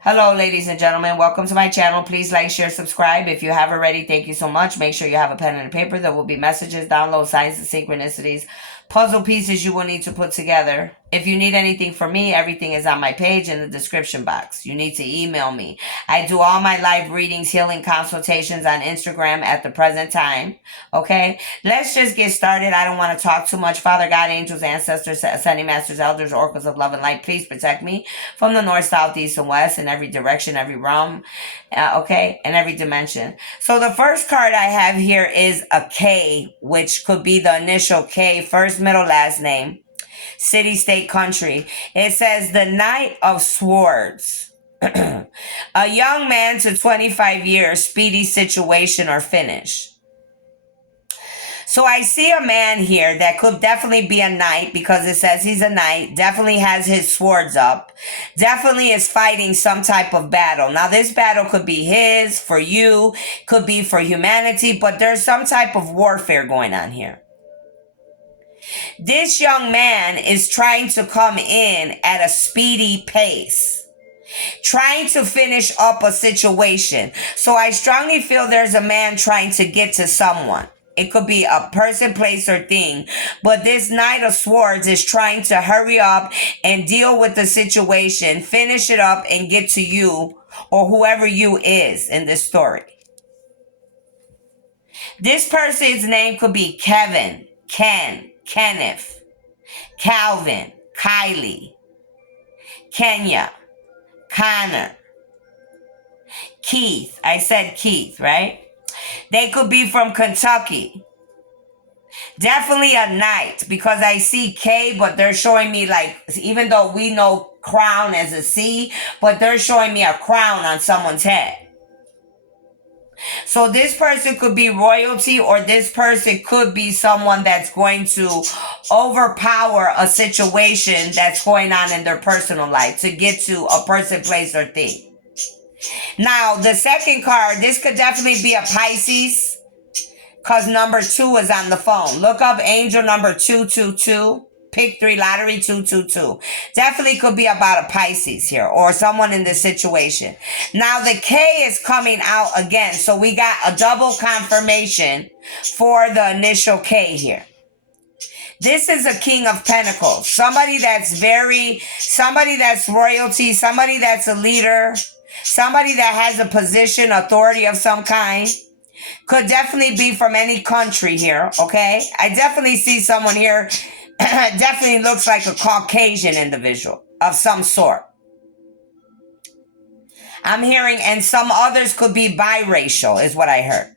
Hello, ladies and gentlemen. Welcome to my channel. Please like, share, subscribe. If you have already, thank you so much. Make sure you have a pen and a paper. There will be messages, download signs, and synchronicities, puzzle pieces you will need to put together. If you need anything from me, everything is on my page in the description box. You need to email me. I do all my live readings, healing consultations on Instagram at the present time. Okay? Let's just get started. I don't want to talk too much. Father God, angels, ancestors, ascending masters, elders, oracles of love and light, please protect me from the north, south, east, and west in every direction, every realm, okay, and every dimension. So the first card I have here is a K, which could be the initial K, first, middle, last name, city, state, country. It says the Knight of Swords. A young man to 25 years, speedy situation or finish. So I see a man here that could definitely be a knight because it says he's a knight, definitely has his swords up, definitely is fighting some type of battle. Now this battle could be his, for you, could be for humanity, but there's some type of warfare going on here. This young man is trying to come in at a speedy pace, trying to finish up a situation. So I strongly feel there's a man trying to get to someone. It could be a person, place, or thing. But this Knight of Swords is trying to hurry up and deal with the situation, finish it up, and get to you or whoever you is in this story. This person's name could be Kevin, Ken, Kenneth, Calvin, Kylie, Kenya, Connor, Keith. I said Keith, right? They could be from Kentucky. Definitely a knight because I see K, but they're showing me like, even though we know crown as a C, but they're showing me a crown on someone's head. So this person could be royalty, or this person could be someone that's going to overpower a situation that's going on in their personal life to get to a person, place, or thing. Now, the second card, this could definitely be a Pisces because number 2 is on the phone. Look up angel number 222. Pick 3 lottery 222. Definitely could be about a Pisces here or someone in this situation. Now, the K is coming out again. So we got a double confirmation for the initial K here. This is a King of Pentacles. Somebody that's royalty, somebody that's a leader, somebody that has a position, authority of some kind. Could definitely be from any country here, okay? I definitely see someone here, definitely looks like a Caucasian individual of some sort. I'm hearing, and some others could be biracial, is what I heard.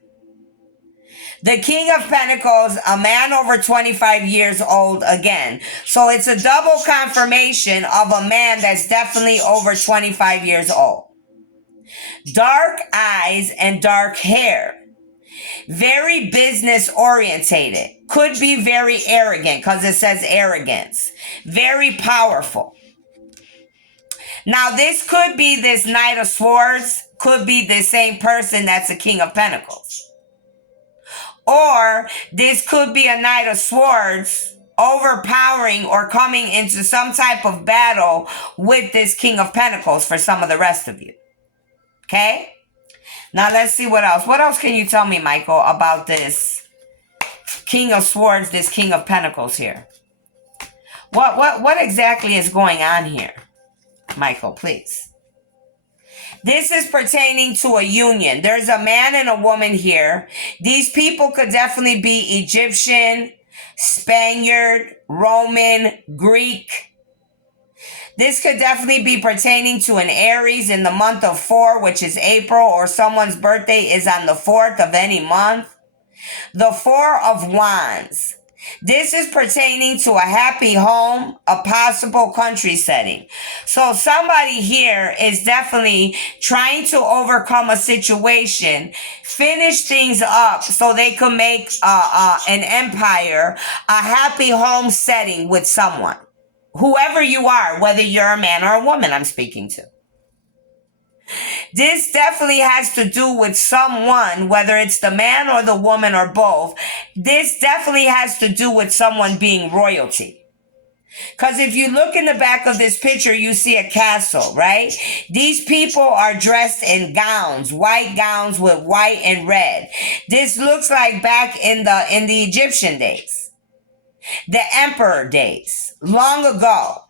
The King of Pentacles, a man over 25 years old again. So it's a double confirmation of a man that's definitely over 25 years old. Dark eyes and dark hair. Very business orientated. Could be very arrogant because it says arrogance. Very powerful. Now this could be this Knight of Swords. Could be the same person that's a King of Pentacles. Or this could be a Knight of Swords overpowering or coming into some type of battle with this King of Pentacles for some of the rest of you. Okay? Now let's see what else. What else can you tell me, Michael, about this King of Swords, this King of Pentacles here? What exactly is going on here, Michael, please? This is pertaining to a union. There's a man and a woman here. These people could definitely be Egyptian, Spaniard, Roman, Greek. This could definitely be pertaining to an Aries in the month of 4, which is April, or someone's birthday is on the 4th of any month. The 4 of Wands. This is pertaining to a happy home, a possible country setting. So somebody here is definitely trying to overcome a situation, finish things up so they can make an empire, a happy home setting with someone. Whoever you are, whether you're a man or a woman I'm speaking to. This definitely has to do with someone, whether it's the man or the woman or both. This definitely has to do with someone being royalty. Because if you look in the back of this picture, you see a castle, right? These people are dressed in gowns, white gowns with white and red. This looks like back in the Egyptian days, the emperor days, long ago.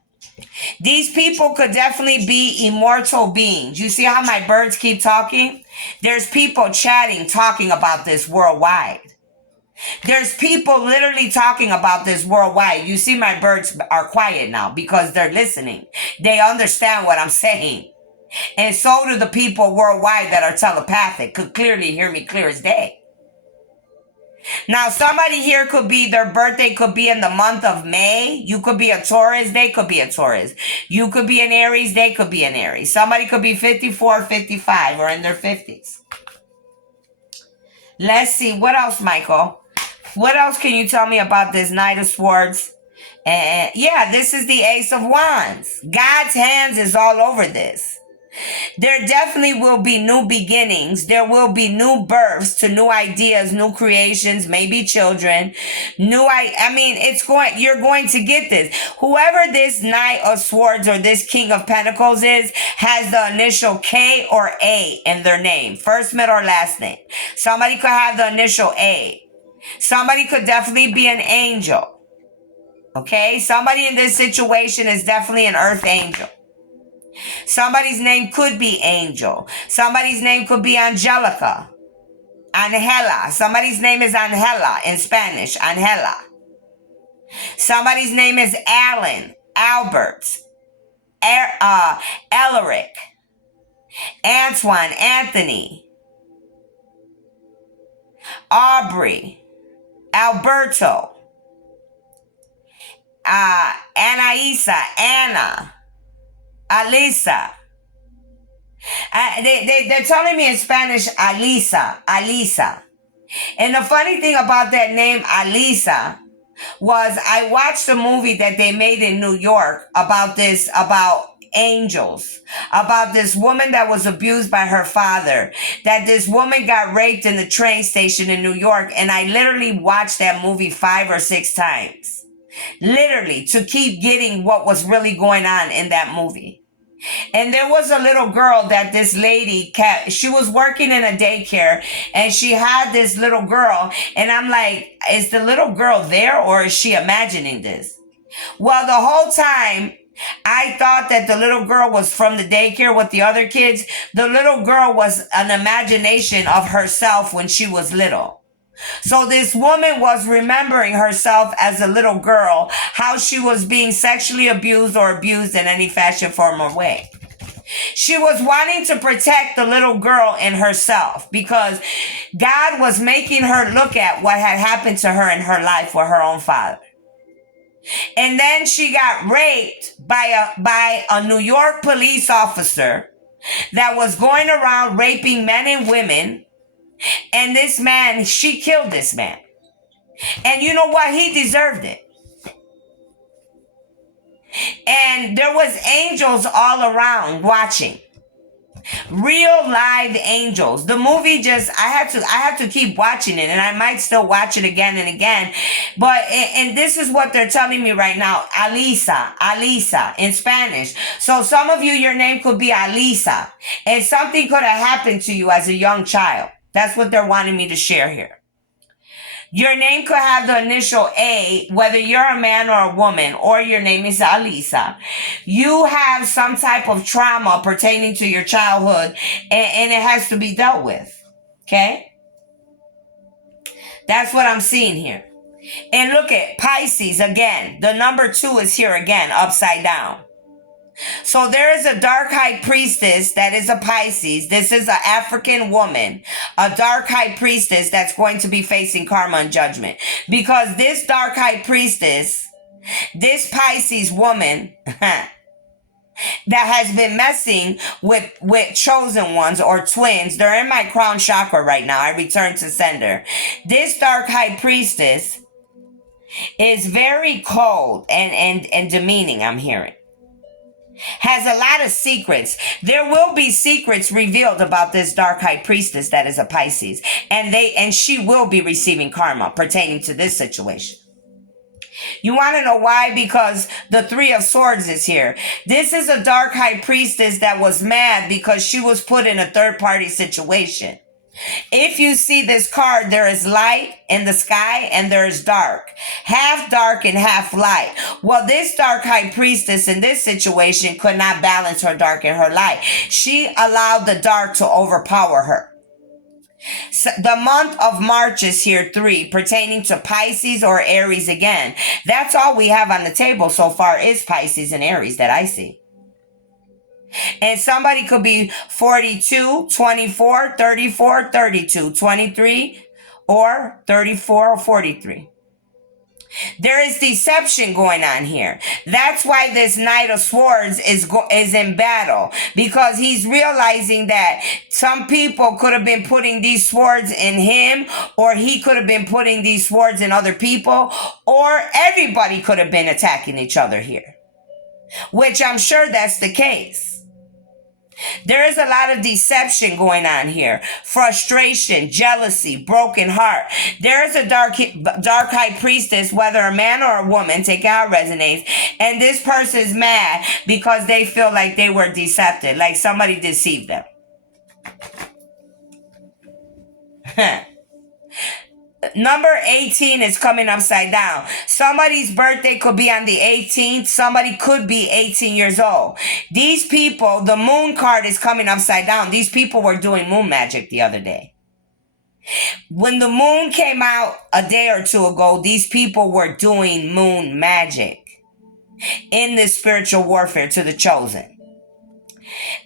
These people could definitely be immortal beings. You see how my birds keep talking? There's people chatting, talking about this worldwide. There's people literally talking about this worldwide. You see my birds are quiet now because they're listening. They understand what I'm saying. And so do the people worldwide that are telepathic, could clearly hear me clear as day. Now, somebody here could be, their birthday could be in the month of May. You could be a Taurus, they could be a Taurus. You could be an Aries, they could be an Aries. Somebody could be 54, 55, or in their 50s. Let's see. What else, Michael? What else can you tell me about this Knight of Swords? And yeah, this is the Ace of Wands. God's hands is all over this. There definitely will be new beginnings. There will be new births to new ideas, new creations, maybe children. You're going to get this. Whoever this Knight of Swords or this King of Pentacles is, has the initial K or A in their name. First, middle, or last name. Somebody could have the initial A. Somebody could definitely be an angel. Okay? Somebody in this situation is definitely an earth angel. Somebody's name could be Angel. Somebody's name could be Angelica. Angela. Somebody's name is Angela in Spanish. Angela. Somebody's name is Alan. Albert. Elric. Antoine. Anthony. Aubrey. Alberto. Anaisa. Anna. Alisa. They're telling me in Spanish, Alisa. And the funny thing about that name, Alisa, was I watched a movie that they made in New York about angels, about this woman that was abused by her father, that this woman got raped in the train station in New York. And I literally watched that movie 5 or 6 times, literally, to keep getting what was really going on in that movie. And there was a little girl that this lady kept. She was working in a daycare and she had this little girl. And I'm like, is the little girl there or is she imagining this? Well, the whole time I thought that the little girl was from the daycare with the other kids. The little girl was an imagination of herself when she was little. So this woman was remembering herself as a little girl, how she was being sexually abused or abused in any fashion, form, or way. She was wanting to protect the little girl in herself because God was making her look at what had happened to her in her life with her own father. And then she got raped by a New York police officer that was going around raping men and women. And this man, she killed this man. And you know what? He deserved it. And there was angels all around watching. Real live angels. The movie I had to keep watching it, and I might still watch it again and again. But, and this is what they're telling me right now. Alisa in Spanish. So some of you, your name could be Alisa. And something could have happened to you as a young child. That's what they're wanting me to share here. Your name could have the initial A, whether you're a man or a woman, or your name is Alisa. You have some type of trauma pertaining to your childhood, and it has to be dealt with. Okay? That's what I'm seeing here. And look at Pisces again. The number 2 is here again, upside down. So there is a dark high priestess that is a Pisces. This is an African woman, a dark high priestess that's going to be facing karma and judgment. Because this dark high priestess, this Pisces woman that has been messing with chosen ones or twins, they're in my crown chakra right now. I return to sender. This dark high priestess is very cold and demeaning, I'm hearing. Has a lot of secrets. There will be secrets revealed about this dark high priestess that is a Pisces, and she will be receiving karma pertaining to this situation. You want to know why? Because the Three of Swords is here. This is a dark high priestess that was mad because she was put in a third party situation. If you see this card, there is light in the sky and there is dark. Half dark and half light. Well, this dark high priestess in this situation could not balance her dark and her light. She allowed the dark to overpower her. So the month of March is here, 3, pertaining to Pisces or Aries again. That's all we have on the table so far is Pisces and Aries that I see. And somebody could be 42, 24, 34, 32, 23, or 34 or 43. There is deception going on here. That's why this Knight of Swords is in battle, because he's realizing that some people could have been putting these swords in him, or he could have been putting these swords in other people, or everybody could have been attacking each other here, which I'm sure that's the case. There is a lot of deception going on here. Frustration, jealousy, broken heart. There is a dark high priestess, whether a man or a woman, take out resonates, and this person is mad because they feel like they were deceptive, like somebody deceived them. Number 18 is coming upside down. Somebody's birthday could be on the 18th. Somebody could be 18 years old. These people, the moon card is coming upside down. These people were doing moon magic the other day. When the moon came out a day or two ago, these people were doing moon magic in this spiritual warfare to the chosen.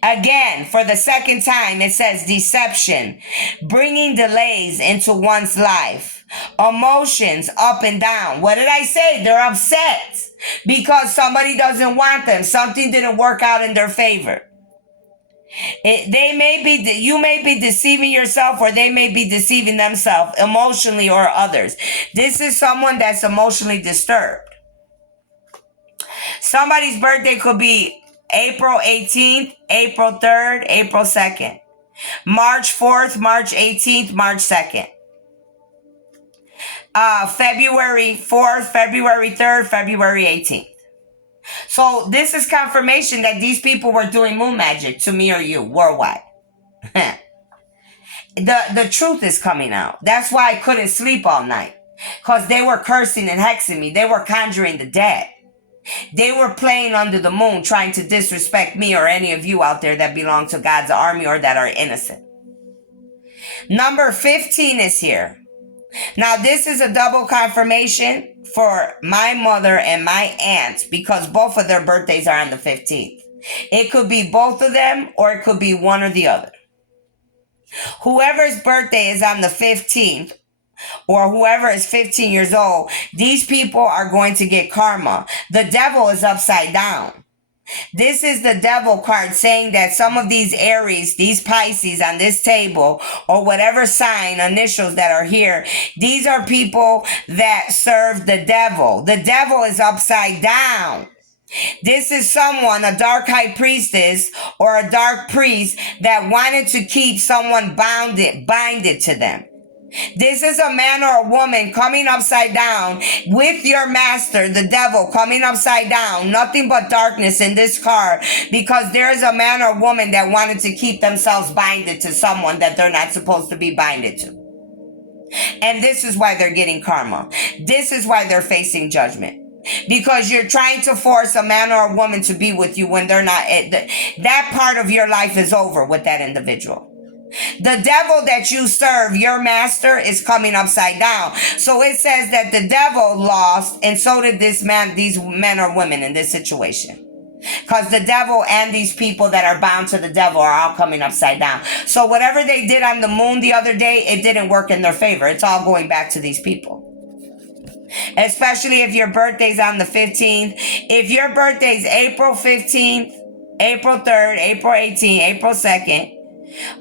Again, for the second time, it says deception, bringing delays into one's life, emotions up and down. What did I say? They're upset because somebody doesn't want them. Something didn't work out in their favor. You may be deceiving yourself, or they may be deceiving themselves emotionally or others. This is someone that's emotionally disturbed. Somebody's birthday could be April 18th, April 3rd, April 2nd, March 4th, March 18th, March 2nd, February 4th, February 3rd, February 18th. So this is confirmation that these people were doing moon magic to me or you worldwide. The truth is coming out. That's why I couldn't sleep all night, because they were cursing and hexing me. They were conjuring the dead. They were playing under the moon, trying to disrespect me or any of you out there that belong to God's army or that are innocent. Number 15 is here. Now, this is a double confirmation for my mother and my aunt, because both of their birthdays are on the 15th. It could be both of them, or it could be one or the other. Whoever's birthday is on the 15th, or whoever is 15 years old, these people are going to get karma. The devil is upside down. This is the devil card saying that some of these Aries, these Pisces on this table, or whatever sign, initials that are here, these are people that serve the devil. The devil is upside down. This is someone, a dark high priestess or a dark priest, that wanted to keep someone binded to them. This is a man or a woman coming upside down with your master, the devil, coming upside down. Nothing but darkness in this card, because there is a man or woman that wanted to keep themselves binded to someone that they're not supposed to be binded to. And this is why they're getting karma. This is why they're facing judgment. Because you're trying to force a man or a woman to be with you when they're not. That part of your life is over with that individual. The devil that you serve, your master, is coming upside down. So it says that the devil lost, and so did these men or women in this situation. Because the devil and these people that are bound to the devil are all coming upside down. So whatever they did on the moon the other day, it didn't work in their favor. It's all going back to these people. Especially if your birthday's on the 15th. If your birthday's April 15th, April 3rd, April 18th, April 2nd,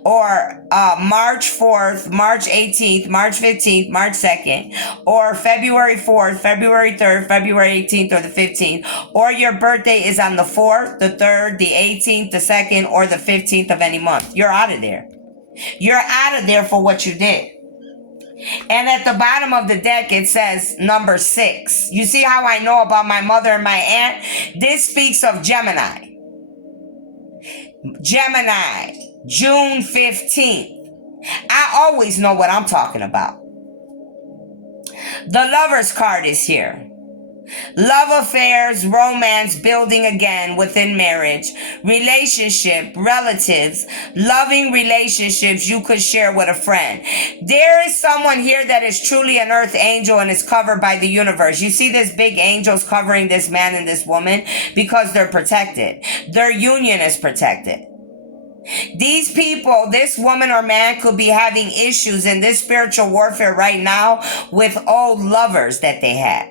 or March 4th, March 18th, March 15th, March 2nd, or February 4th, February 3rd, February 18th, or the 15th, or your birthday is on the 4th, the 3rd, the 18th, the 2nd, or the 15th of any month, you're out of there. You're out of there for what you did. And at the bottom of the deck, it says number 6. You see how I know about my mother and my aunt? This speaks of Gemini. Gemini, June 15th. I always know what I'm talking about. The Lover's card is here. Love affairs, romance, building again within marriage, relationship, relatives, loving relationships you could share with a friend. There is someone here that is truly an earth angel and is covered by the universe. You see this big angels covering this man and this woman because they're protected. Their union is protected. These people, this woman or man, could be having issues in this spiritual warfare right now with old lovers that they had.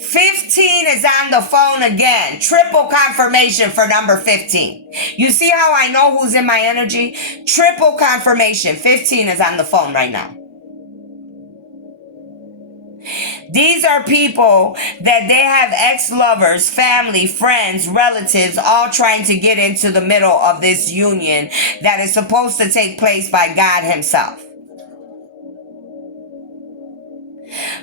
15 is on the phone again. Triple confirmation for number 15. You see how I know who's in my energy? Triple confirmation. 15 is on the phone right now. These are people that they have ex-lovers, family, friends, relatives, all trying to get into the middle of this union that is supposed to take place by God himself.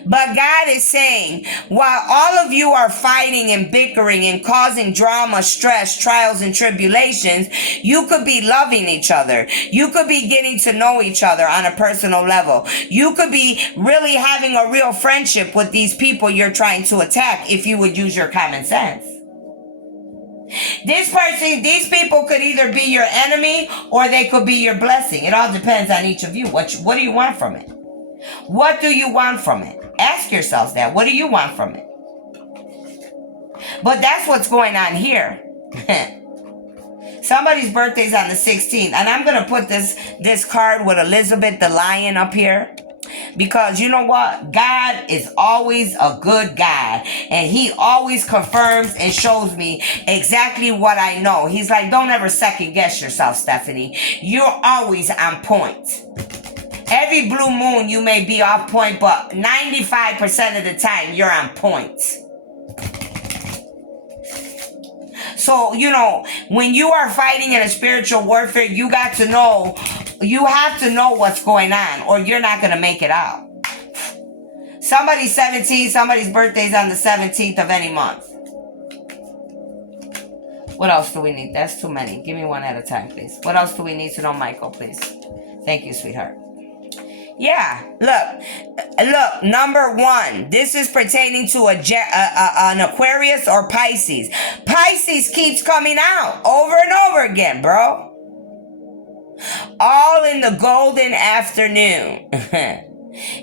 But God is saying, while all of you are fighting and bickering and causing drama, stress, trials, and tribulations, you could be loving each other. You could be getting to know each other on a personal level. You could be really having a real friendship with these people you're trying to attack if you would use your common sense. This person, these people could either be your enemy or they could be your blessing. It all depends on each of you. What do you want from it? What do you want from it? Ask yourselves that. What do you want from it? But that's what's going on here. Somebody's birthday's on the 16th. And I'm going to put this card with Elizabeth the Lion up here. Because you know what? God is always a good God. And he always confirms and shows me exactly what I know. He's like, don't ever second guess yourself, Stephanie. You're always on point. Every blue moon you may be off point, but 95% of the time you're on point. So, you know, when you are fighting in a spiritual warfare, you have to know what's going on or you're not going to make it out. Somebody's 17, somebody's birthday's on the 17th of any month. What else do we need? That's too many. Give me one at a time, please. What else do we need to know, Michael, please? Thank you, sweetheart. Yeah, look, number 1, this is pertaining to an Aquarius or Pisces. Pisces keeps coming out over and over again, bro. All in the golden afternoon.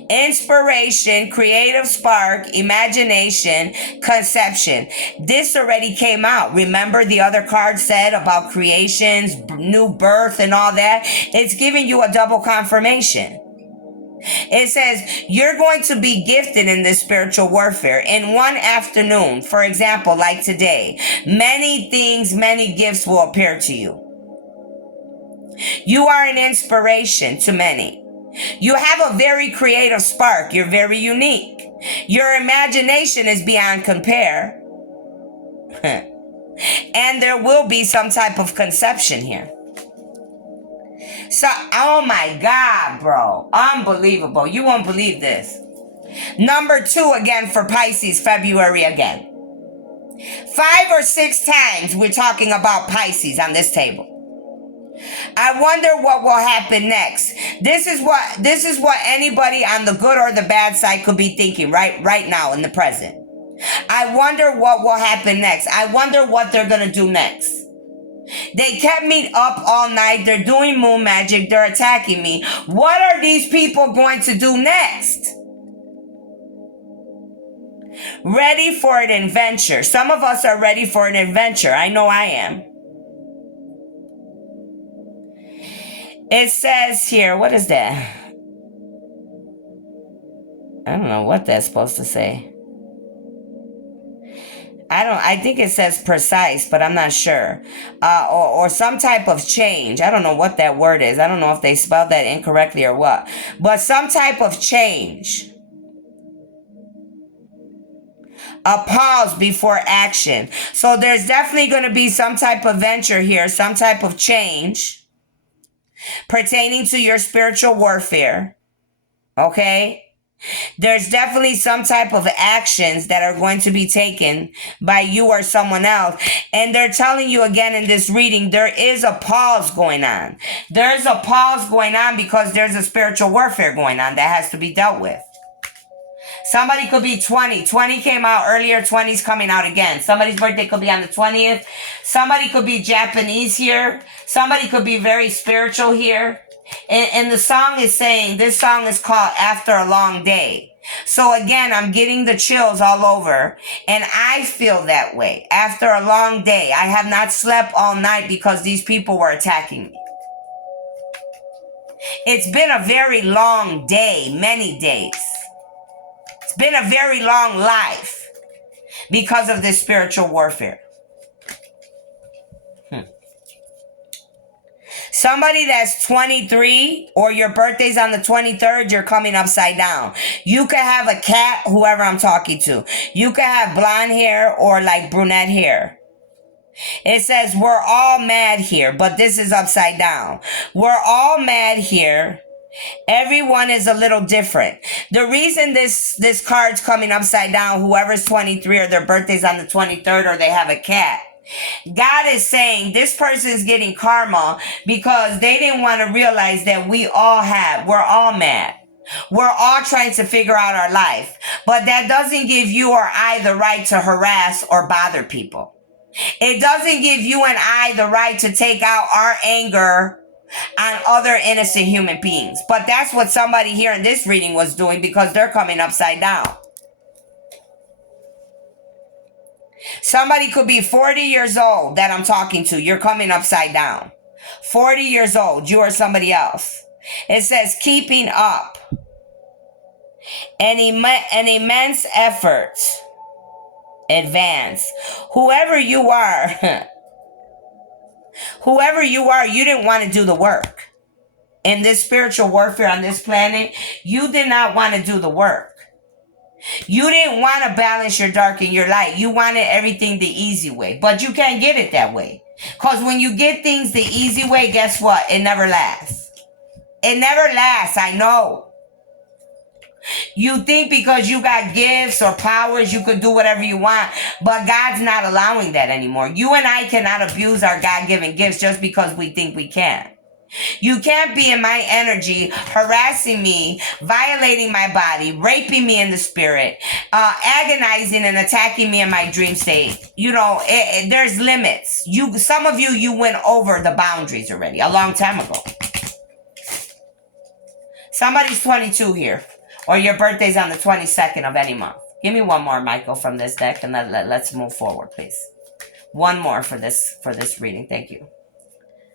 Inspiration, creative spark, imagination, conception. This already came out. Remember the other card said about creations, new birth and all that? It's giving you a double confirmation. It says you're going to be gifted in this spiritual warfare in one afternoon. For example, like today, many things, many gifts will appear to you. You are an inspiration to many. You have a very creative spark. You're very unique. Your imagination is beyond compare. And there will be some type of conception here. So, oh my God, bro. Unbelievable. You won't believe this. Number 2 again for Pisces, February again. 5 or 6 times we're talking about Pisces on this table. I wonder what will happen next. This is what anybody on the good or the bad side could be thinking right now in the present. I wonder what will happen next. I wonder what they're going to do next. They kept me up all night. They're doing moon magic. They're attacking me. What are these people going to do next? Ready for an adventure. Some of us are ready for an adventure. I know I am. It says here, what is that? I don't know what that's supposed to say. I think it says precise, but I'm not sure. Or some type of change. I don't know what that word is. I don't know if they spelled that incorrectly or what. But some type of change. A pause before action. So there's definitely going to be some type of venture here, some type of change pertaining to your spiritual warfare. Okay? There's definitely some type of actions that are going to be taken by you or someone else. And they're telling you again in this reading, there is a pause going on. There's a pause going on because there's a spiritual warfare going on that has to be dealt with. Somebody could be 20. 20 came out earlier, 20's coming out again. Somebody's birthday could be on the 20th. Somebody could be Japanese here. Somebody could be very spiritual here. And the song is saying, this song is called After a Long Day. So again, I'm getting the chills all over. And I feel that way. After a long day, I have not slept all night because these people were attacking me. It's been a very long day, many days. It's been a very long life because of this spiritual warfare. Somebody that's 23 or your birthday's on the 23rd, you're coming upside down. You could have a cat, whoever I'm talking to. You could have blonde hair or like brunette hair. It says we're all mad here, but this is upside down. We're all mad here. Everyone is a little different. The reason this card's coming upside down, whoever's 23 or their birthday's on the 23rd or they have a cat, God is saying this person's getting karma because they didn't want to realize that we're all mad. We're all trying to figure out our life. But that doesn't give you or I the right to harass or bother people. It doesn't give you and I the right to take out our anger on other innocent human beings. But that's what somebody here in this reading was doing because they're coming upside down. Somebody could be 40 years old that I'm talking to. You're coming upside down. 40 years old, you or somebody else. It says keeping up. An immense effort. Advance. Whoever you are, you didn't want to do the work. In this spiritual warfare on this planet, you did not want to do the work. You didn't want to balance your dark and your light. You wanted everything the easy way. But you can't get it that way. Because when you get things the easy way, guess what? It never lasts. It never lasts, I know. You think because you got gifts or powers, you could do whatever you want. But God's not allowing that anymore. You and I cannot abuse our God-given gifts just because we think we can. You can't be in my energy, harassing me, violating my body, raping me in the spirit, agonizing and attacking me in my dream state. You know, there's limits. Some of you went over the boundaries already a long time ago. Somebody's 22 here, or your birthday's on the 22nd of any month. Give me one more, Michael, from this deck, and let's move forward, please. One more for this reading. Thank you.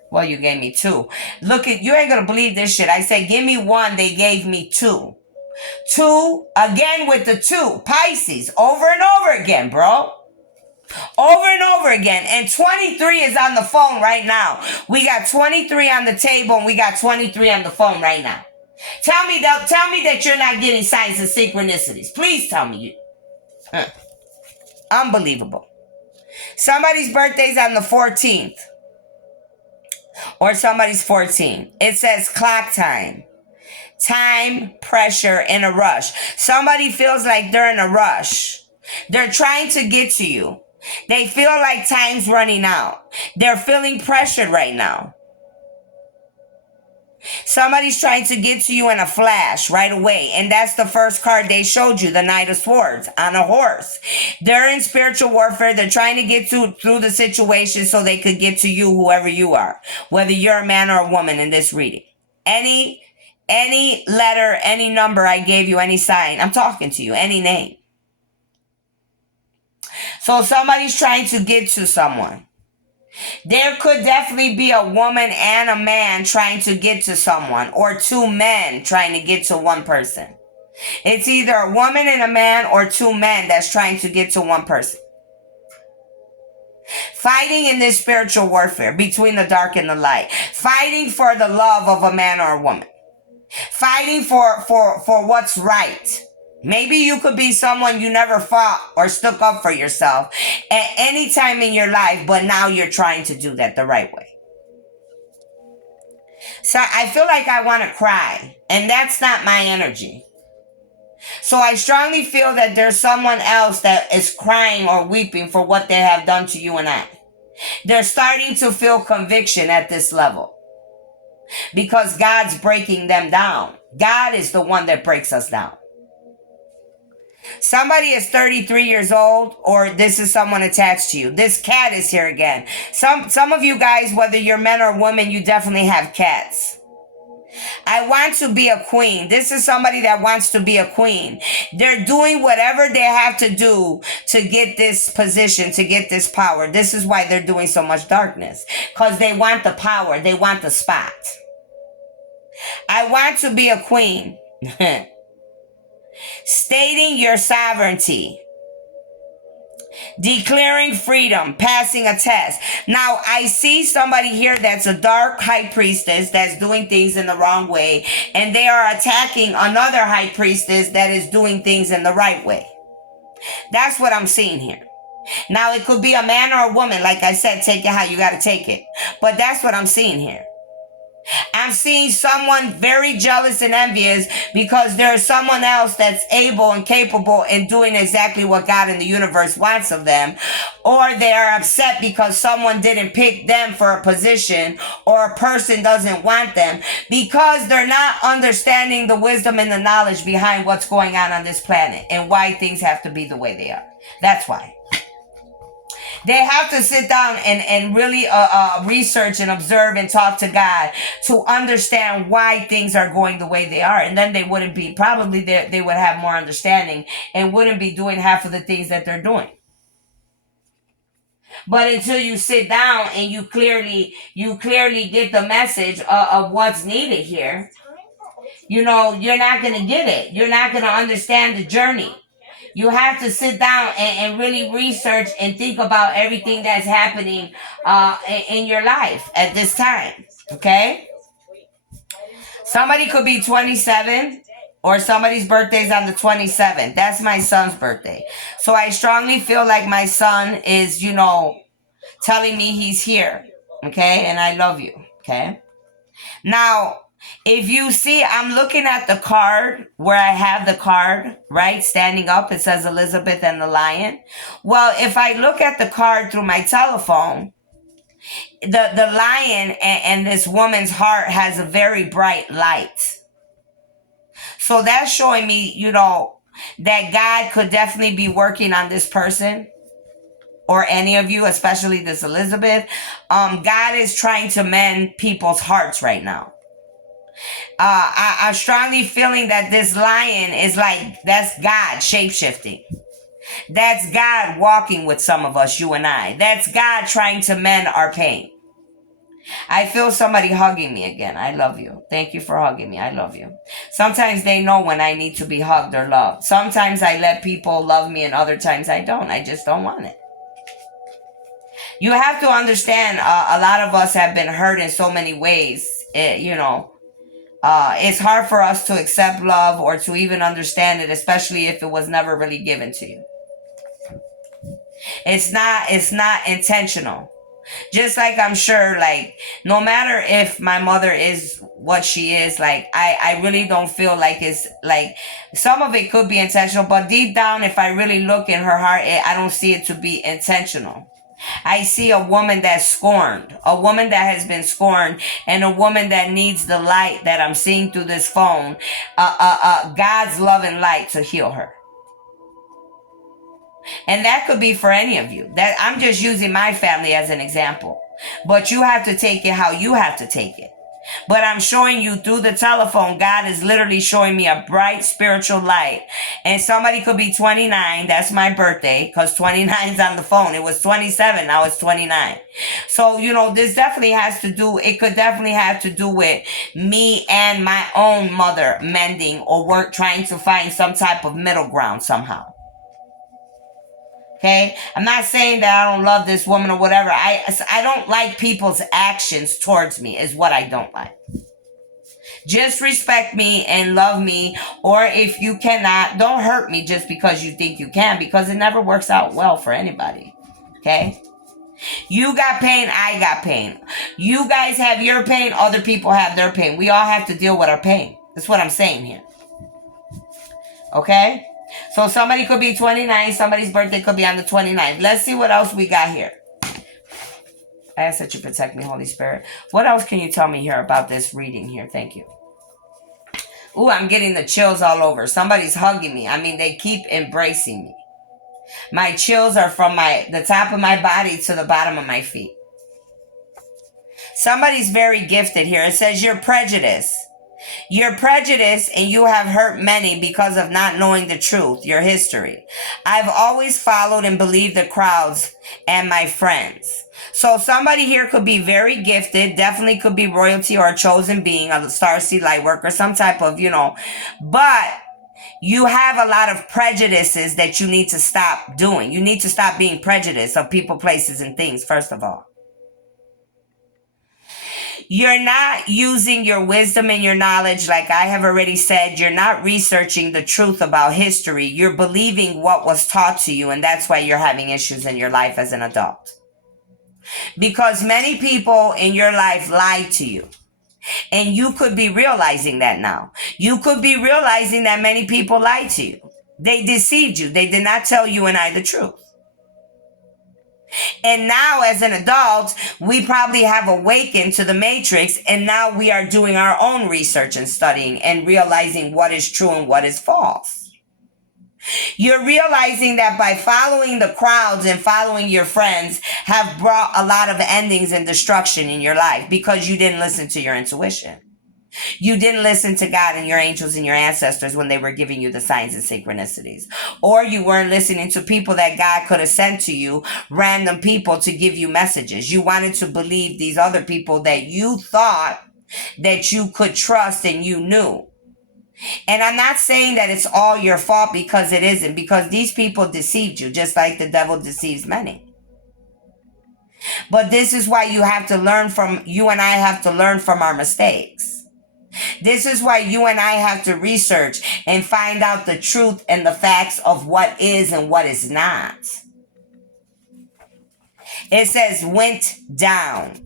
Well, you gave me two. Look, you ain't gonna believe this shit. I said, give me one. They gave me two. Two, again with the two. Pisces, over and over again, bro. Over and over again. And 23 is on the phone right now. We got 23 on the table, and we got 23 on the phone right now. Tell me that you're not getting signs of synchronicities. Please tell me. Unbelievable. Somebody's birthday's on the 14th. Or somebody's 14. It says clock time. Time, pressure, and a rush. Somebody feels like they're in a rush. They're trying to get to you. They feel like time's running out. They're feeling pressured right now. Somebody's trying to get to you in a flash right away. And that's the first card they showed you, the Knight of Swords on a horse. They're in spiritual warfare. They're trying to get through the situation so they could get to you, whoever you are, whether you're a man or a woman in this reading. Any letter, any number I gave you, any sign, I'm talking to you, any name. So somebody's trying to get to someone. There could definitely be a woman and a man trying to get to someone, or two men trying to get to one person. It's either a woman and a man or two men that's trying to get to one person. Fighting in this spiritual warfare between the dark and the light. Fighting for the love of a man or a woman. Fighting for what's right. Maybe you could be someone you never fought or stuck up for yourself at any time in your life, but now you're trying to do that the right way. So I feel like I want to cry, and that's not my energy. So I strongly feel that there's someone else that is crying or weeping for what they have done to you and I. They're starting to feel conviction at this level because God's breaking them down. God is the one that breaks us down. Somebody is 33 years old, or this is someone attached to you. This cat is here again. Some of you guys, whether you're men or women, you definitely have cats. I want to be a queen. This is somebody that wants to be a queen. They're doing whatever they have to do to get this position, to get this power. This is why they're doing so much darkness, because they want the power. They want the spot. I want to be a queen. Stating your sovereignty, declaring freedom, passing a test. Now, I see somebody here that's a dark high priestess that's doing things in the wrong way, and they are attacking another high priestess that is doing things in the right way. That's what I'm seeing here. Now, it could be a man or a woman. Like I said, take it how you got to take it. But that's what I'm seeing here. I'm seeing someone very jealous and envious because there's someone else that's able and capable in doing exactly what God in the universe wants of them. Or they are upset because someone didn't pick them for a position, or a person doesn't want them, because they're not understanding the wisdom and the knowledge behind what's going on this planet and why things have to be the way they are. That's why. They have to sit down and really research and observe and talk to God to understand why things are going the way they are. And then they wouldn't be, probably they would have more understanding and wouldn't be doing half of the things that they're doing. But until you sit down and you clearly get the message of what's needed here, you're not going to get it. You're not going to understand the journey. You have to sit down and really research and think about everything that's happening in your life at this time. Okay? Somebody could be 27, or somebody's birthday is on the 27th. That's my son's birthday. So I strongly feel like my son is, telling me he's here. Okay? And I love you. Okay? Now, if you see, I'm looking at the card where I have the card, right? Standing up, it says Elizabeth and the Lion. Well, if I look at the card through my telephone, the lion and this woman's heart has a very bright light. So that's showing me, that God could definitely be working on this person, or any of you, especially this Elizabeth. God is trying to mend people's hearts right now. I'm strongly feeling that this lion is like, that's God shape-shifting. That's God walking with some of us, you and I. That's God trying to mend our pain. I feel somebody hugging me again. I love you. Thank you for hugging me. I love you. Sometimes they know when I need to be hugged or loved. Sometimes I let people love me and other times I don't. I just don't want it. You have to understand, a lot of us have been hurt in so many ways, it's hard for us to accept love or to even understand it, especially if it was never really given to you. It's not intentional. Just like I'm sure, like, no matter if my mother is what she is, like, I really don't feel like it's like, some of it could be intentional, but deep down, if I really look in her heart, I don't see it to be intentional. I see a woman that's scorned, a woman that has been scorned, and a woman that needs the light that I'm seeing through this phone, God's love and light to heal her. And that could be for any of you. That I'm just using my family as an example. But you have to take it how you have to take it. But I'm showing you through the telephone, God is literally showing me a bright spiritual light. And somebody could be 29. That's my birthday, because 29 is on the phone. It was 27. Now it's 29. So, this definitely has to do, it could definitely have to do with me and my own mother mending or trying to find some type of middle ground somehow. Okay, I'm not saying that I don't love this woman or whatever. I don't like people's actions towards me is what I don't like. Just respect me and love me, or if you cannot, don't hurt me just because you think you can, because it never works out well for anybody. Okay? You got pain, I got pain. You guys have your pain, other people have their pain. We all have to deal with our pain. That's what I'm saying here. Okay? So somebody could be 29, somebody's birthday could be on the 29th. Let's see what else we got here. I ask that you protect me, Holy Spirit. What else can you tell me here about this reading here? Thank you. Ooh, I'm getting the chills all over. Somebody's hugging me. I mean, they keep embracing me. My chills are from the top of my body to the bottom of my feet. Somebody's very gifted here. It says you're prejudiced. You're prejudiced and you have hurt many because of not knowing the truth, your history. I've always followed and believed the crowds and my friends. So somebody here could be very gifted, definitely could be royalty or a chosen being, a starseed light worker, some type of, but you have a lot of prejudices that you need to stop doing. You need to stop being prejudiced of people, places, and things, first of all. You're not using your wisdom and your knowledge, like I have already said. You're not researching the truth about history. You're believing what was taught to you, and that's why you're having issues in your life as an adult. Because many people in your life lied to you. And you could be realizing that now. You could be realizing that many people lied to you. They deceived you. They did not tell you and I the truth. And now as an adult, we probably have awakened to the matrix, and now we are doing our own research and studying and realizing what is true and what is false. You're realizing that by following the crowds and following your friends have brought a lot of endings and destruction in your life because you didn't listen to your intuition. You didn't listen to God and your angels and your ancestors when they were giving you the signs and synchronicities. Or you weren't listening to people that God could have sent to you, random people to give you messages. You wanted to believe these other people that you thought that you could trust and you knew. And I'm not saying that it's all your fault, because it isn't, because these people deceived you just like the devil deceives many. But this is why you and I have to learn from our mistakes. This is why you and I have to research and find out the truth and the facts of what is and what is not. It says went down.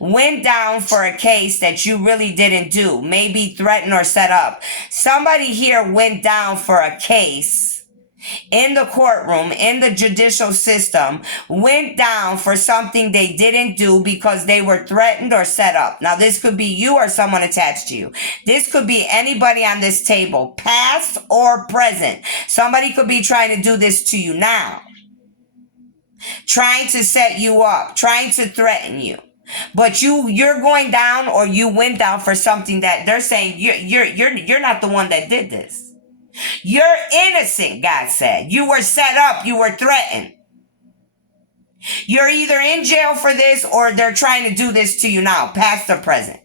Went down for a case that you really didn't do, maybe threatened or set up. Somebody here went down for a case in the courtroom, in the judicial system, went down for something they didn't do because they were threatened or set up. Now, this could be you or someone attached to you. This could be anybody on this table, past or present. Somebody could be trying to do this to you now, trying to set you up, trying to threaten you. But you're going down, or you went down for something that they're saying you're not the one that did this. You're innocent, God said. You were set up. You were threatened. You're either in jail for this, or they're trying to do this to you now, past or present.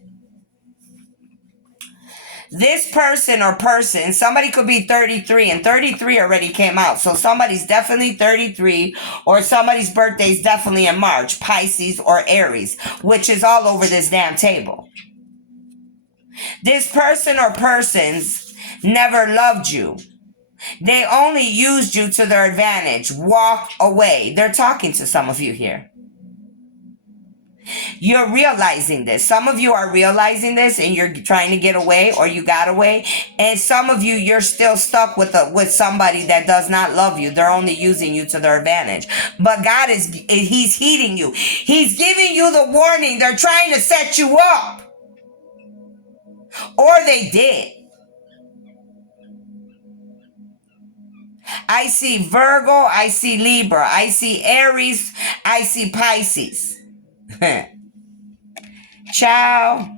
This person or person, somebody could be 33, and 33 already came out. So somebody's definitely 33, or somebody's birthday is definitely in March, Pisces or Aries, which is all over this damn table. This person or persons never loved you. They only used you to their advantage. Walk away. They're talking to some of you here. You're realizing this. Some of you are realizing this and you're trying to get away, or you got away. And some of you, you're still stuck with somebody that does not love you. They're only using you to their advantage. But God he's heeding you. He's giving you the warning. They're trying to set you up. Or they did. I see Virgo, I see Libra, I see Aries, I see Pisces. Ciao.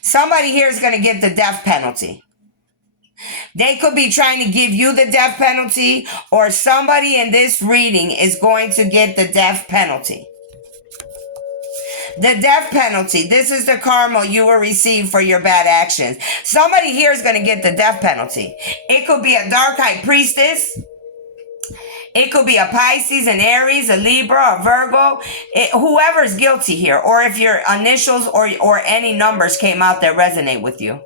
Somebody here is going to get the death penalty. They could be trying to give you the death penalty, or somebody in this reading is going to get the death penalty. The death penalty. This is the karma you will receive for your bad actions. Somebody here is going to get the death penalty. It could be a dark high priestess. It could be a Pisces, an Aries, a Libra, a Virgo. Whoever's guilty here. Or if your initials or any numbers came out that resonate with you.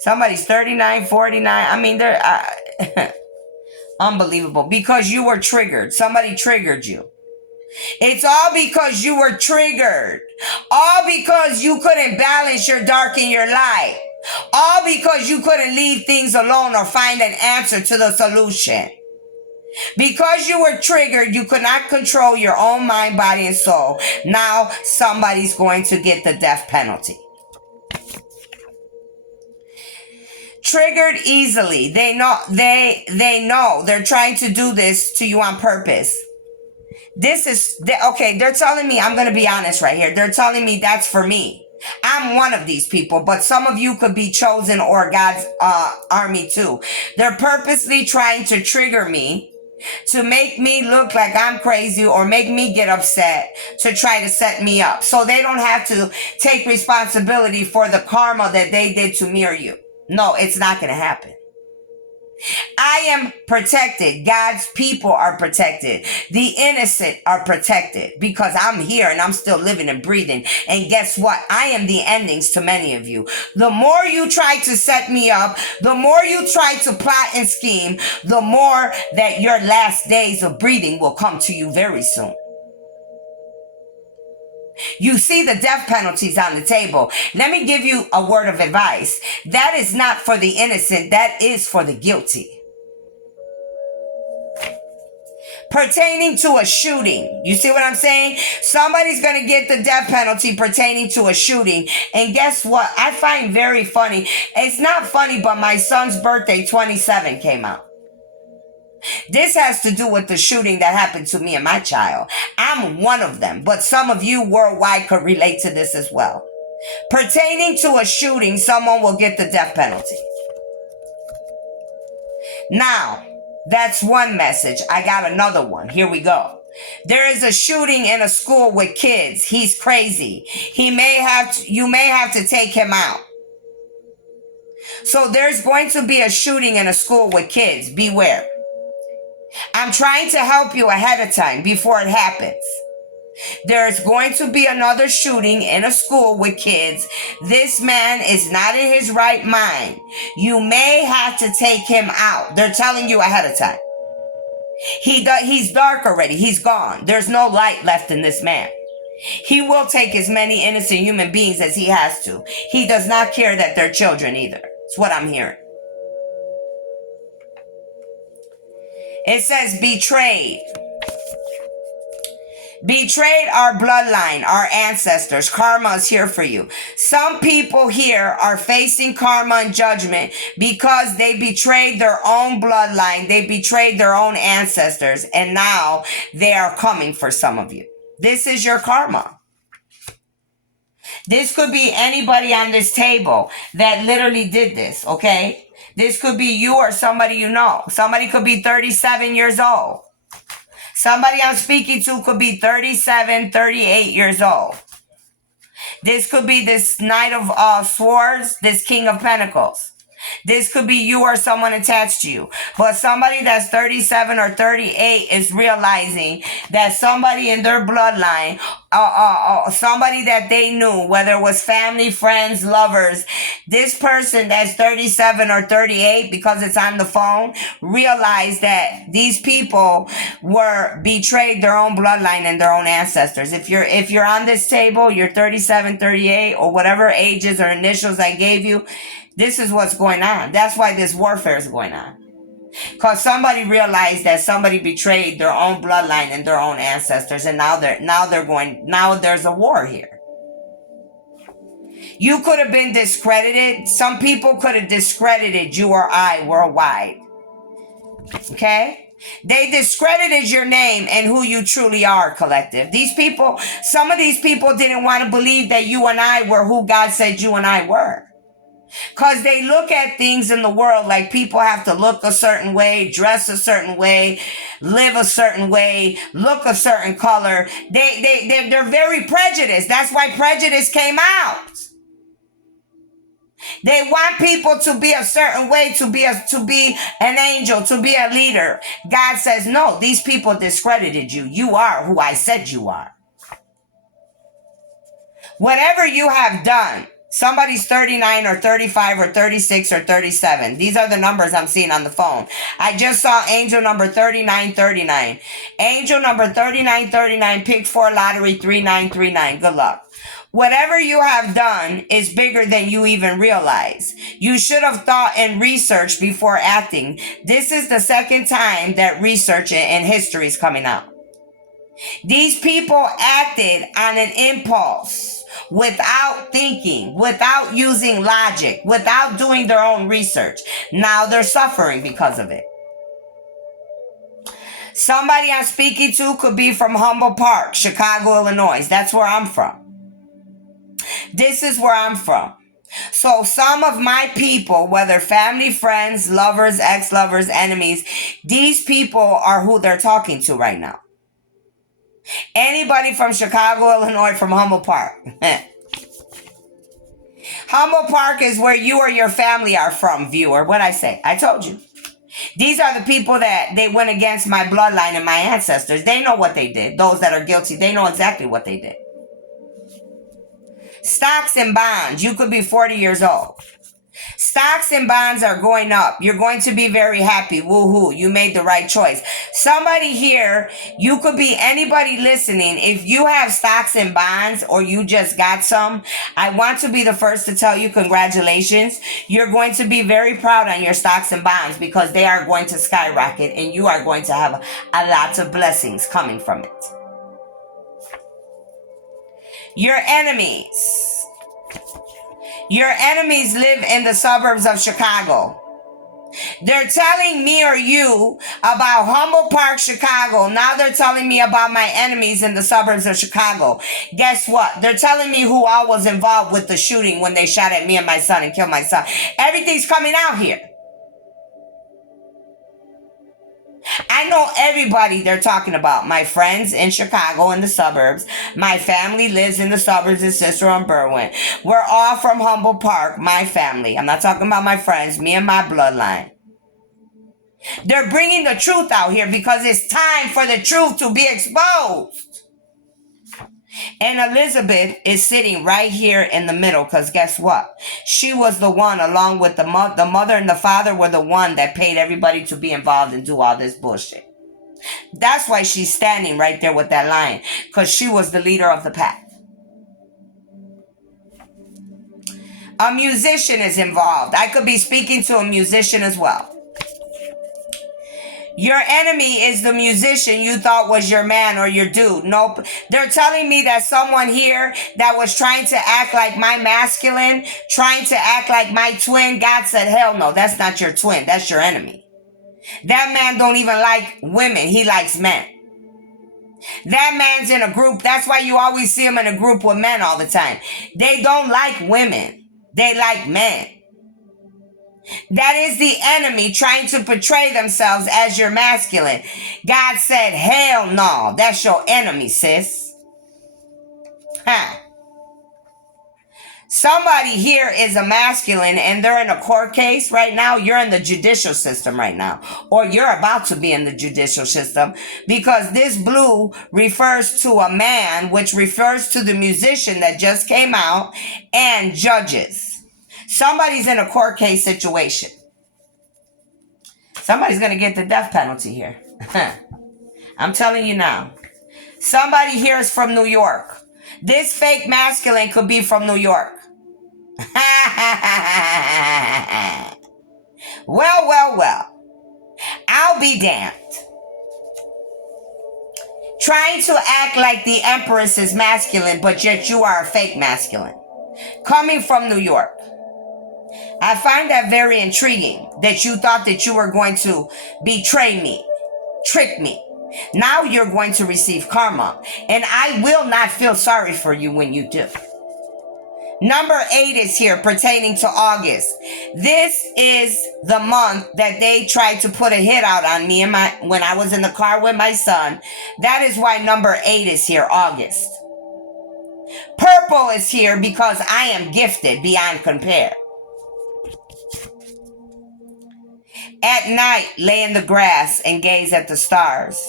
Somebody's 39, 49. I mean, Unbelievable. Because you were triggered. Somebody triggered you. It's all because you were triggered. All because you couldn't balance your dark and your light. All because you couldn't leave things alone or find an answer to the solution. Because you were triggered, you could not control your own mind, body, and soul. Now somebody's going to get the death penalty. Triggered easily. They know they're trying to do this to you on purpose. Okay, they're telling me, I'm going to be honest right here. They're telling me that's for me. I'm one of these people, but some of you could be chosen or God's army too. They're purposely trying to trigger me to make me look like I'm crazy or make me get upset to try to set me up. So they don't have to take responsibility for the karma that they did to me or you. No, it's not going to happen. I am protected. God's people are protected. The innocent are protected because I'm here and I'm still living and breathing. And guess what? I am the endings to many of you. The more you try to set me up, the more you try to plot and scheme, the more that your last days of breathing will come to you very soon. You see the death penalties on the table. Let me give you a word of advice. That is not for the innocent. That is for the guilty. Pertaining to a shooting. You see what I'm saying? Somebody's going to get the death penalty pertaining to a shooting. And guess what? I find very funny. It's not funny, but my son's birthday, 27, came out. This has to do with the shooting that happened to me and my child. I'm one of them, but some of you worldwide could relate to this as well. Pertaining to a shooting, someone will get the death penalty. Now, that's one message. I got another one. Here we go. There is a shooting in a school with kids. He's crazy. You may have to take him out. So there's going to be a shooting in a school with kids. Beware. I'm trying to help you ahead of time before it happens. There's going to be another shooting in a school with kids. This man is not in his right mind. You may have to take him out. They're telling you ahead of time. He's dark already. He's gone. There's no light left in this man. He will take as many innocent human beings as he has to. He does not care that they're children either. It's what I'm hearing. It says betrayed. Betrayed our bloodline, our ancestors. Karma is here for you. Some people here are facing karma and judgment because they betrayed their own bloodline. They betrayed their own ancestors. And now they are coming for some of you. This is your karma. This could be anybody on this table that literally did this, okay? This could be you or somebody you know. Somebody could be 37 years old. Somebody I'm speaking to could be 37, 38 years old. This could be this Knight of Swords, this King of Pentacles. This could be you or someone attached to you. But somebody that's 37 or 38 is realizing that somebody in their bloodline, somebody that they knew, whether it was family, friends, lovers, this person that's 37 or 38, because it's on the phone, realized that these people were betrayed their own bloodline and their own ancestors. If you're on this table, you're 37, 38, or whatever ages or initials I gave you, this is what's going on. That's why this warfare is going on. Because somebody realized that somebody betrayed their own bloodline and their own ancestors, and now there's a war here. You could have been discredited. Some people could have discredited you or I worldwide. Okay? They discredited your name and who you truly are, collective. Some of these people didn't want to believe that you and I were who God said you and I were. Because they look at things in the world like people have to look a certain way, dress a certain way, live a certain way, look a certain color. They're very prejudiced. That's why prejudice came out. They want people to be a certain way, to be an angel, to be a leader. God says, no, these people discredited you. You are who I said you are. Whatever you have done, Somebody's 39 or 35 or 36 or 37. These are the numbers I'm seeing on the phone. I just saw angel number 3939. Angel number 3939, pick 4 lottery 3939. Good luck. Whatever you have done is bigger than you even realize. You should have thought and researched before acting. This is the second time that research and history is coming out. These people acted on an impulse without thinking, without using logic, without doing their own research. Now they're suffering because of it. Somebody I'm speaking to could be from Humboldt Park, Chicago, Illinois. That's where I'm from. This is where I'm from. So some of my people, whether family, friends, lovers, ex-lovers, enemies, these people are who they're talking to right now. Anybody from Chicago, Illinois, from Humboldt Park. Humboldt Park is where you or your family are from, viewer. What'd I say? I told you. These are the people that they went against my bloodline and my ancestors. They know what they did. Those that are guilty, they know exactly what they did. Stocks and bonds. You could be 40 years old. Stocks and bonds are going up. You're going to be very happy. Woohoo. You made the right choice. Somebody here, you could be anybody listening. If you have stocks and bonds or you just got some, I want to be the first to tell you congratulations. You're going to be very proud on your stocks and bonds because they are going to skyrocket and you are going to have a lot of blessings coming from it. Your enemies. Your enemies live in the suburbs of Chicago. They're telling me or you about Humboldt Park, Chicago. Now they're telling me about my enemies in the suburbs of Chicago. Guess what? They're telling me who all was involved with the shooting when they shot at me and my son and killed my son. Everything's coming out here. I know everybody they're talking about. My friends in Chicago in the suburbs. My family lives in the suburbs in Cicero and Berwyn. We're all from Humboldt Park, my family. I'm not talking about my friends, me and my bloodline. They're bringing the truth out here because it's time for the truth to be exposed. And Elizabeth is sitting right here in the middle because guess what? She was the one, along with the mother and the father were the one that paid everybody to be involved and do all this bullshit. That's why she's standing right there with that lion, because she was the leader of the pack. A musician is involved. I could be speaking to a musician as well. Your enemy is the musician you thought was your man or your dude. Nope. They're telling me that someone here that was trying to act like my masculine, trying to act like my twin, God said, hell no, that's not your twin. That's your enemy. That man don't even like women. He likes men. That man's in a group. That's why you always see him in a group with men all the time. They don't like women. They like men. That is the enemy trying to portray themselves as your masculine. God said, hell no, that's your enemy, sis. Huh. Somebody here is a masculine and they're in a court case right now. You're in the judicial system right now, or you're about to be in the judicial system, because this blue refers to a man, which refers to the musician that just came out, and judges. Somebody's in a court case situation. Somebody's going to get the death penalty here. I'm telling you now. Somebody here is from New York. This fake masculine could be from New York. Well. I'll be damned. Trying to act like the Empress is masculine, but yet you are a fake masculine. Coming from New York. I find that very intriguing, that you thought that you were going to betray me, trick me. Now you're going to receive karma, and I will not feel sorry for you when you do. Number 8 is here pertaining to August. This is the month that they tried to put a hit out on me when I was in the car with my son. That is why number 8 is here, August. Purple is here because I am gifted beyond compare. At night, lay in the grass and gaze at the stars.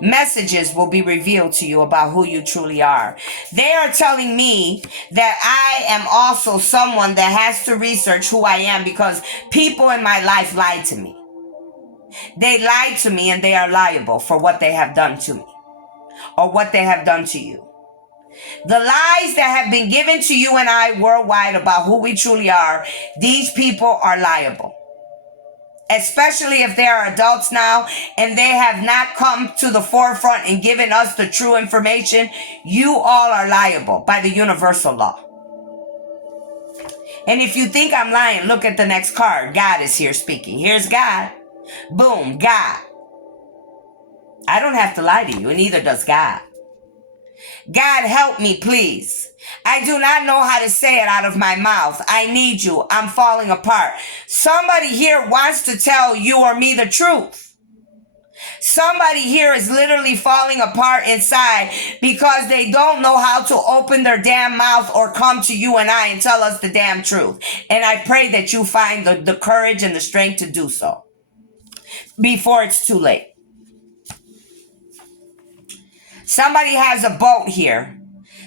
Messages will be revealed to you about who you truly are. They are telling me that I am also someone that has to research who I am because people in my life lied to me. They lied to me and they are liable for what they have done to me or what they have done to you. The lies that have been given to you and I worldwide about who we truly are, these people are liable. Especially if they are adults now and they have not come to the forefront and given us the true information, you all are liable by the universal law. And if you think I'm lying, look at the next card. God is here speaking. Here's God. Boom, God. I don't have to lie to you, and neither does God. God, help me, please. I do not know how to say it out of my mouth. I need you. I'm falling apart. Somebody here wants to tell you or me the truth. Somebody here is literally falling apart inside because they don't know how to open their damn mouth or come to you and I and tell us the damn truth. And I pray that you find the courage and the strength to do so before it's too late. Somebody has a boat here.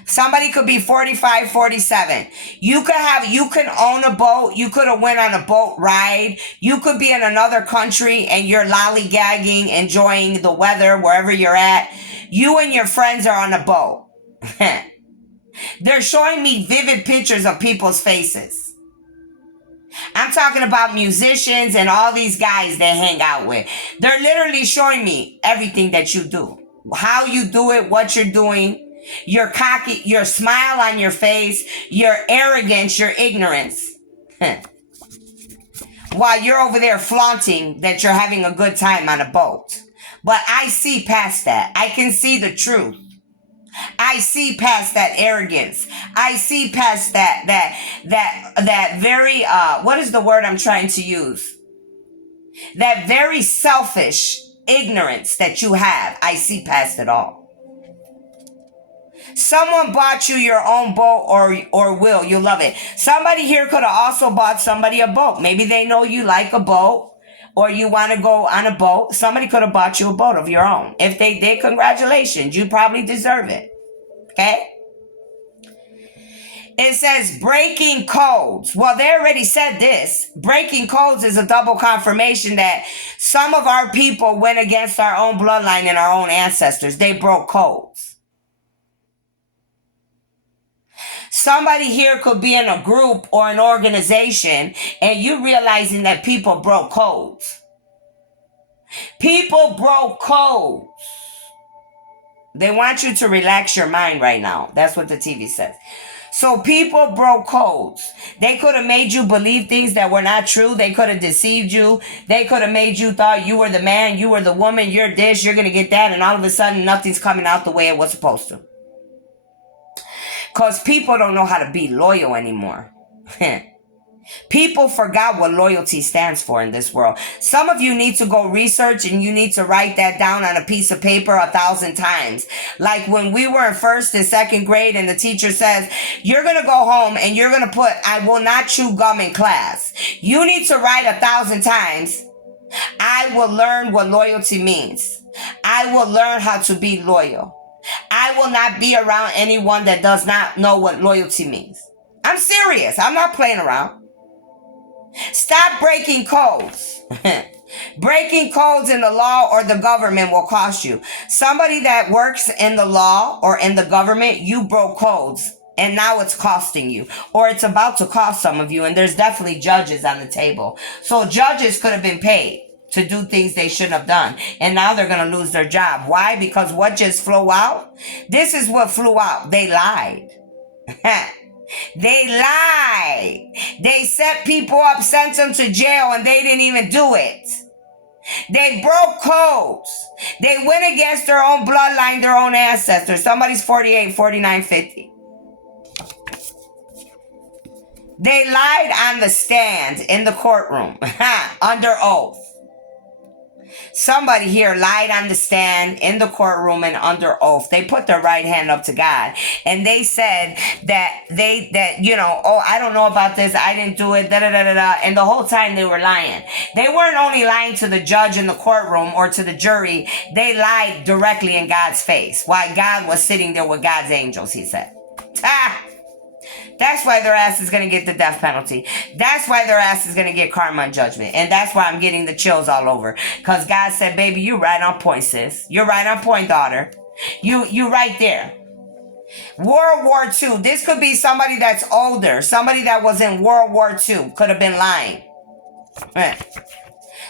Somebody could be 45, 47. You can own a boat. You could have went on a boat ride. You could be in another country and you're lollygagging, enjoying the weather wherever you're at. You and your friends are on a boat. They're showing me vivid pictures of people's faces. I'm talking about musicians and all these guys they hang out with. They're literally showing me everything that you do. How you do it, what you're doing. Your cocky, your smile on your face, your arrogance, your ignorance. While you're over there flaunting that you're having a good time on a boat. But I see past that. I can see the truth. I see past that arrogance. I see past that very, what is the word I'm trying to use? That very selfish ignorance that you have. I see past it all. Someone bought you your own boat or will. You love it. Somebody here could have also bought somebody a boat. Maybe they know you like a boat or you want to go on a boat. Somebody could have bought you a boat of your own. If they did, congratulations. You probably deserve it. Okay? It says breaking codes. Well, they already said this. Breaking codes is a double confirmation that some of our people went against our own bloodline and our own ancestors. They broke codes. Somebody here could be in a group or an organization and you realizing that people broke codes. People broke codes. They want you to relax your mind right now. That's what the TV says. So people broke codes. They could have made you believe things that were not true. They could have deceived you. They could have made you thought you were the man, you were the woman, you're this, you're going to get that. And all of a sudden nothing's coming out the way it was supposed to. Because people don't know how to be loyal anymore. People forgot what loyalty stands for in this world. Some of you need to go research and you need to write that down on a piece of paper 1,000 times. Like when we were in 1st and 2nd grade and the teacher says, you're going to go home and you're going to put, I will not chew gum in class. You need to write 1,000 times. I will learn what loyalty means. I will learn how to be loyal. I will not be around anyone that does not know what loyalty means. I'm serious. I'm not playing around. Stop breaking codes. Breaking codes in the law or the government will cost you. Somebody that works in the law or in the government, you broke codes and now it's costing you, or it's about to cost some of you. And there's definitely judges on the table. So judges could have been paid to do things they shouldn't have done. And now they're going to lose their job. Why? Because what just flew out? This is what flew out. They lied. They lied. They set people up, sent them to jail, and they didn't even do it. They broke codes. They went against their own bloodline, their own ancestors. Somebody's 48, 49, 50. They lied on the stand in the courtroom under oath. Somebody here lied on the stand, in the courtroom, and under oath. They put their right hand up to God, and they said that oh, I don't know about this, I didn't do it, da da da da da. And the whole time they were lying. They weren't only lying to the judge in the courtroom or to the jury. They lied directly in God's face while God was sitting there with God's angels. He said, "Ah." That's why their ass is going to get the death penalty. That's why their ass is going to get karma and judgment. And that's why I'm getting the chills all over. Because God said, baby, you right on point, sis. You're right on point, daughter. You right there. World War II. This could be somebody that's older. Somebody that was in World War II. Could have been lying.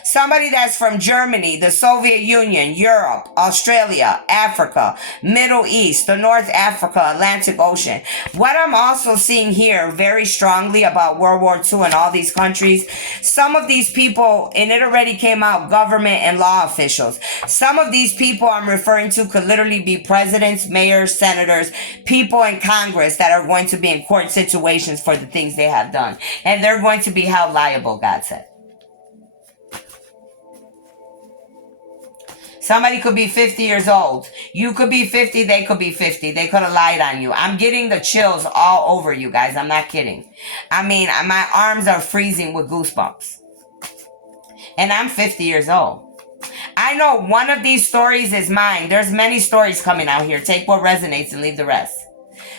Somebody that's from Germany, the Soviet Union, Europe, Australia, Africa, Middle East, the North Africa, Atlantic Ocean. What I'm also seeing here very strongly about World War II and all these countries, some of these people, and it already came out, government and law officials. Some of these people I'm referring to could literally be presidents, mayors, senators, people in Congress that are going to be in court situations for the things they have done. And they're going to be held liable, God said. Somebody could be 50 years old. You could be 50. They could be 50. They could have lied on you. I'm getting the chills all over you guys. I'm not kidding. I mean, my arms are freezing with goosebumps. And I'm 50 years old. I know one of these stories is mine. There's many stories coming out here. Take what resonates and leave the rest.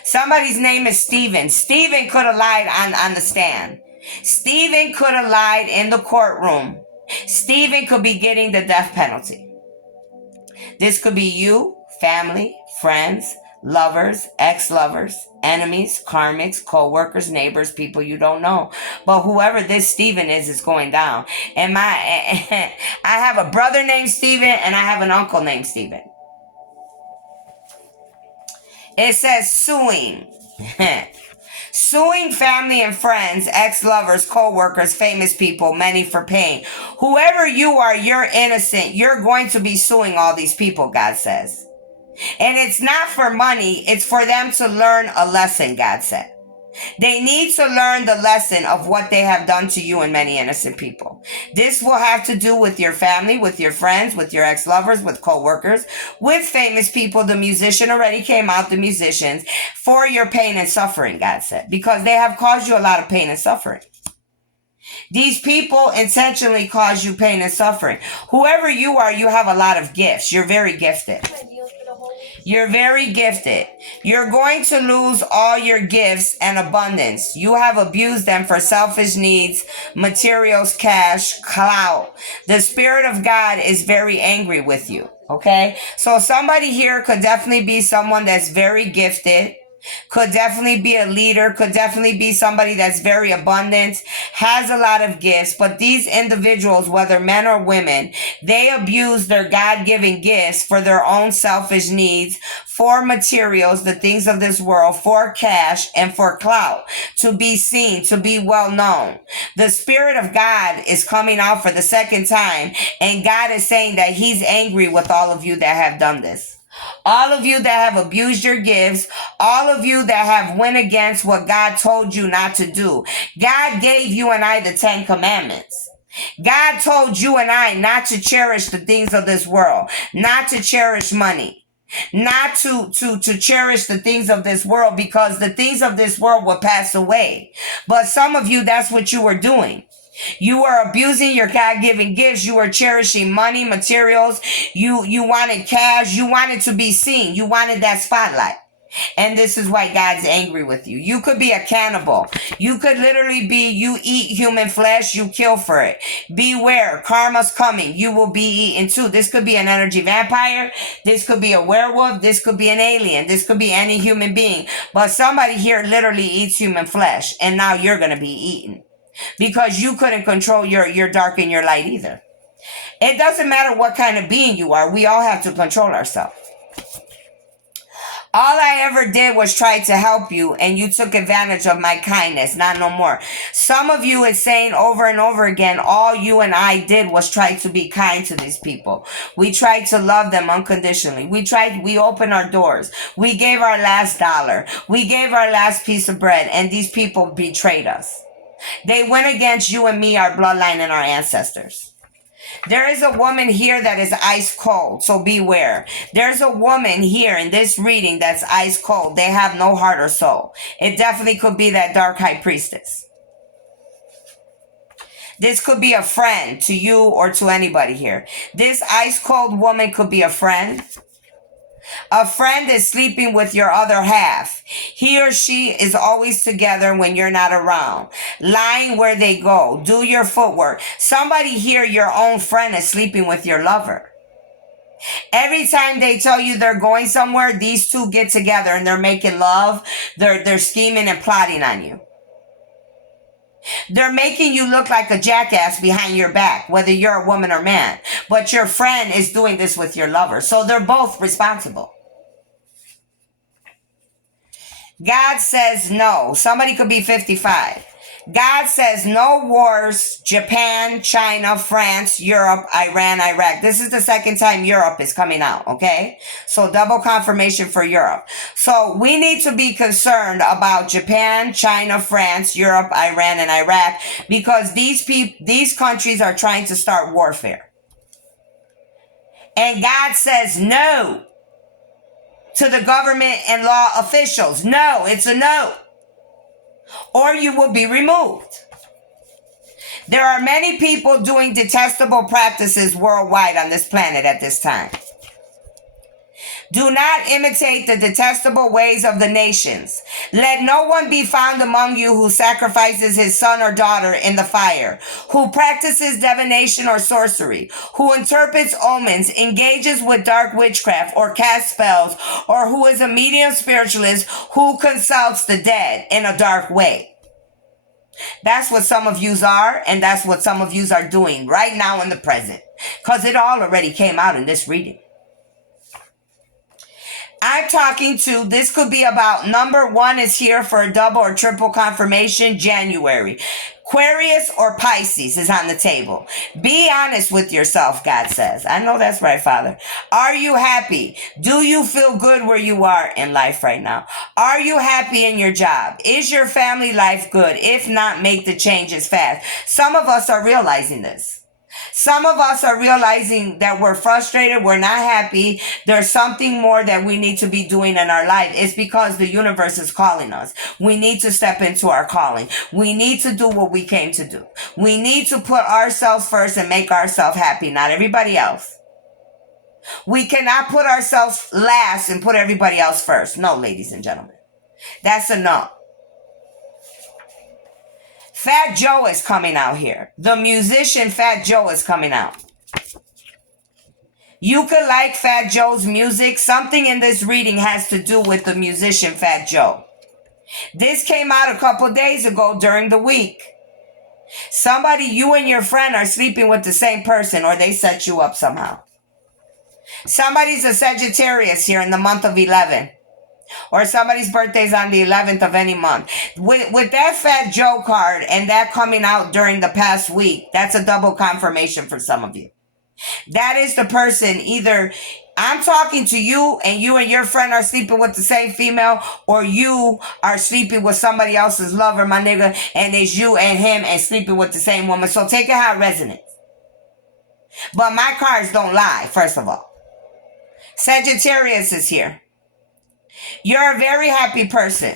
Somebody's name is Stephen. Stephen could have lied on the stand. Stephen could have lied in the courtroom. Stephen could be getting the death penalty. This could be you, family, friends, lovers, ex-lovers, enemies, karmics, co-workers, neighbors, people you don't know. But whoever this Stephen is going down. And I have a brother named Stephen and I have an uncle named Stephen. It says suing. Suing family and friends, ex-lovers, co-workers, famous people, many for pain. Whoever you are, you're innocent. You're going to be suing all these people, God says. And it's not for money. It's for them to learn a lesson, God said. They need to learn the lesson of what they have done to you and many innocent people. This will have to do with your family, with your friends, with your ex-lovers, with co-workers, with famous people. The musician already came out, the musicians, for your pain and suffering, God said, because they have caused you a lot of pain and suffering. These people intentionally cause you pain and suffering. Whoever you are, you have a lot of gifts. You're very gifted. You're very gifted. You're going to lose all your gifts and abundance. You have abused them for selfish needs, materials, cash, clout. The Spirit of God is very angry with you. Okay? So somebody here could definitely be someone that's very gifted. Could definitely be a leader, could definitely be somebody that's very abundant, has a lot of gifts, but these individuals, whether men or women, they abuse their God-given gifts for their own selfish needs, for materials, the things of this world, for cash, and for clout, to be seen, to be well known. The Spirit of God is coming out for the second time, and God is saying that He's angry with all of you that have done this. All of you that have abused your gifts, all of you that have went against what God told you not to do. God gave you and I the 10 commandments. God told you and I not to cherish the things of this world, not to cherish money, not to cherish the things of this world, because the things of this world will pass away. But some of you, that's what you were doing. You were abusing your God-given gifts. You were cherishing money, materials. You wanted cash. You wanted to be seen. You wanted that spotlight. And this is why God's angry with you. You could be a cannibal. You could literally be, you eat human flesh, you kill for it. Beware, karma's coming. You will be eaten too. This could be an energy vampire. This could be a werewolf. This could be an alien. This could be any human being. But somebody here literally eats human flesh, and now you're going to be eaten. Because you couldn't control your dark and your light either. It doesn't matter what kind of being you are. We all have to control ourselves. All I ever did was try to help you, and you took advantage of my kindness. Not no more. Some of you is saying over and over again, all you and I did was try to be kind to these people. We tried to love them unconditionally. We opened our doors. We gave our last dollar. We gave our last piece of bread, and these people betrayed us. They went against you and me, our bloodline, and our ancestors. There is a woman here that is ice cold, so beware. There's a woman here in this reading that's ice cold. They have no heart or soul. It definitely could be that dark high priestess. This could be a friend to you or to anybody here. This ice cold woman could be a friend. A friend is sleeping with your other half. He or she is always together when you're not around. Lying where they go. Do your footwork. Somebody here, your own friend, is sleeping with your lover. Every time they tell you they're going somewhere, these two get together and they're making love. They're scheming and plotting on you. They're making you look like a jackass behind your back, whether you're a woman or man. But your friend is doing this with your lover. So they're both responsible. God says no. Somebody could be 55. God says no wars. Japan, China, France, Europe, Iran, Iraq. This is the second time Europe is coming out, okay? So double confirmation for Europe. So we need to be concerned about Japan, China, France, Europe, Iran, and Iraq because these countries are trying to start warfare. And God says no to the government and law officials. No, it's a no. Or you will be removed. There are many people doing detestable practices worldwide on this planet at this time. Do not imitate the detestable ways of the nations. Let no one be found among you who sacrifices his son or daughter in the fire, who practices divination or sorcery, who interprets omens, engages with dark witchcraft or casts spells, or who is a medium spiritualist who consults the dead in a dark way. That's what some of yous are, and that's what some of yous are doing right now in the present, because it all already came out in this reading. I'm talking to, this could be about number 1 is here for a double or triple confirmation, January. Aquarius or Pisces is on the table. Be honest with yourself, God says. I know that's right, Father. Are you happy? Do you feel good where you are in life right now? Are you happy in your job? Is your family life good? If not, make the changes fast. Some of us are realizing this. Some of us are realizing that we're frustrated, we're not happy, there's something more that we need to be doing in our life. It's because the universe is calling us. We need to step into our calling. We need to do what we came to do. We need to put ourselves first and make ourselves happy, not everybody else. We cannot put ourselves last and put everybody else first. No, ladies and gentlemen. That's a no. Fat Joe is coming out here. The musician Fat Joe is coming out. You could like Fat Joe's music. Something in this reading has to do with the musician Fat Joe. This came out a couple days ago during the week. Somebody, you and your friend are sleeping with the same person or they set you up somehow. Somebody's a Sagittarius here in the month of 11. Or somebody's birthday is on the 11th of any month. With that Fat Joe card and that coming out during the past week, that's a double confirmation for some of you. That is the person, either I'm talking to you and your friend are sleeping with the same female, or you are sleeping with somebody else's lover, my nigga, and it's you and him and sleeping with the same woman. So take it how it resonates. But my cards don't lie, first of all. Sagittarius is here. You're a very happy person.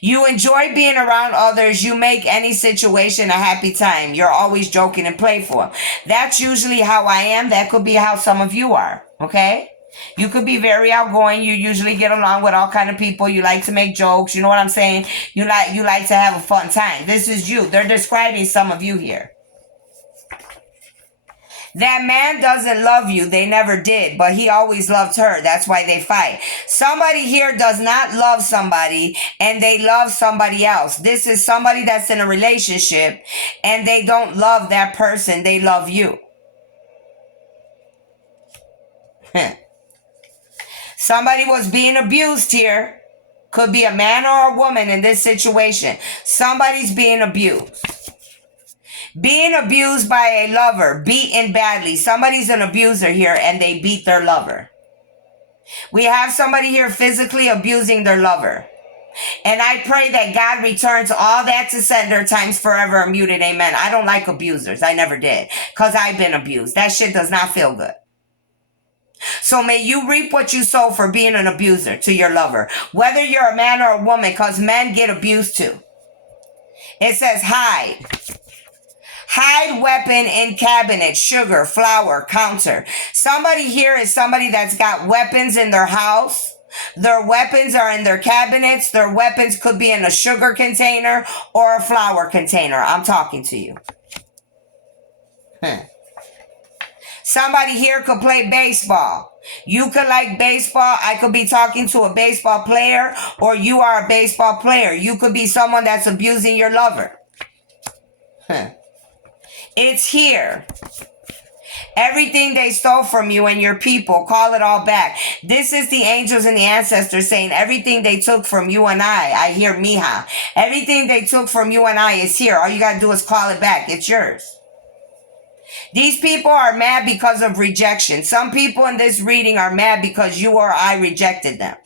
You enjoy being around others. You make any situation a happy time. You're always joking and playful. That's usually how I am. That could be how some of you are. Okay? You could be very outgoing. You usually get along with all kind of people. You like to make jokes. You know what I'm saying? You like to have a fun time. This is you. They're describing some of you here. That man doesn't love you. They never did, but he always loved her. That's why they fight. Somebody here does not love somebody and they love somebody else. This is somebody that's in a relationship and they don't love that person. They love you. Somebody was being abused here. Could be a man or a woman in this situation. Somebody's being abused. Being abused by a lover, beaten badly. Somebody's an abuser here and they beat their lover. We have somebody here physically abusing their lover. And I pray that God returns all that to sender times forever and muted. Amen. I don't like abusers. I never did. Because I've been abused. That shit does not feel good. So may you reap what you sow for being an abuser to your lover. Whether you're a man or a woman, because men get abused too. It says hide. Hide weapon in cabinet, sugar, flour, counter. Somebody here is somebody that's got weapons in their house. Their weapons are in their cabinets. Their weapons could be in a sugar container or a flour container. I'm talking to you. Somebody here could play baseball. You could like baseball. I could be talking to a baseball player, or you are a baseball player. You could be someone that's abusing your lover. It's here. Everything they stole from you and your people, call it all back. This is the angels and the ancestors saying everything they took from you and I hear Miha. Everything they took from you and I is here. All you got to do is call it back. It's yours. These people are mad because of rejection. Some people in this reading are mad because you or I rejected them.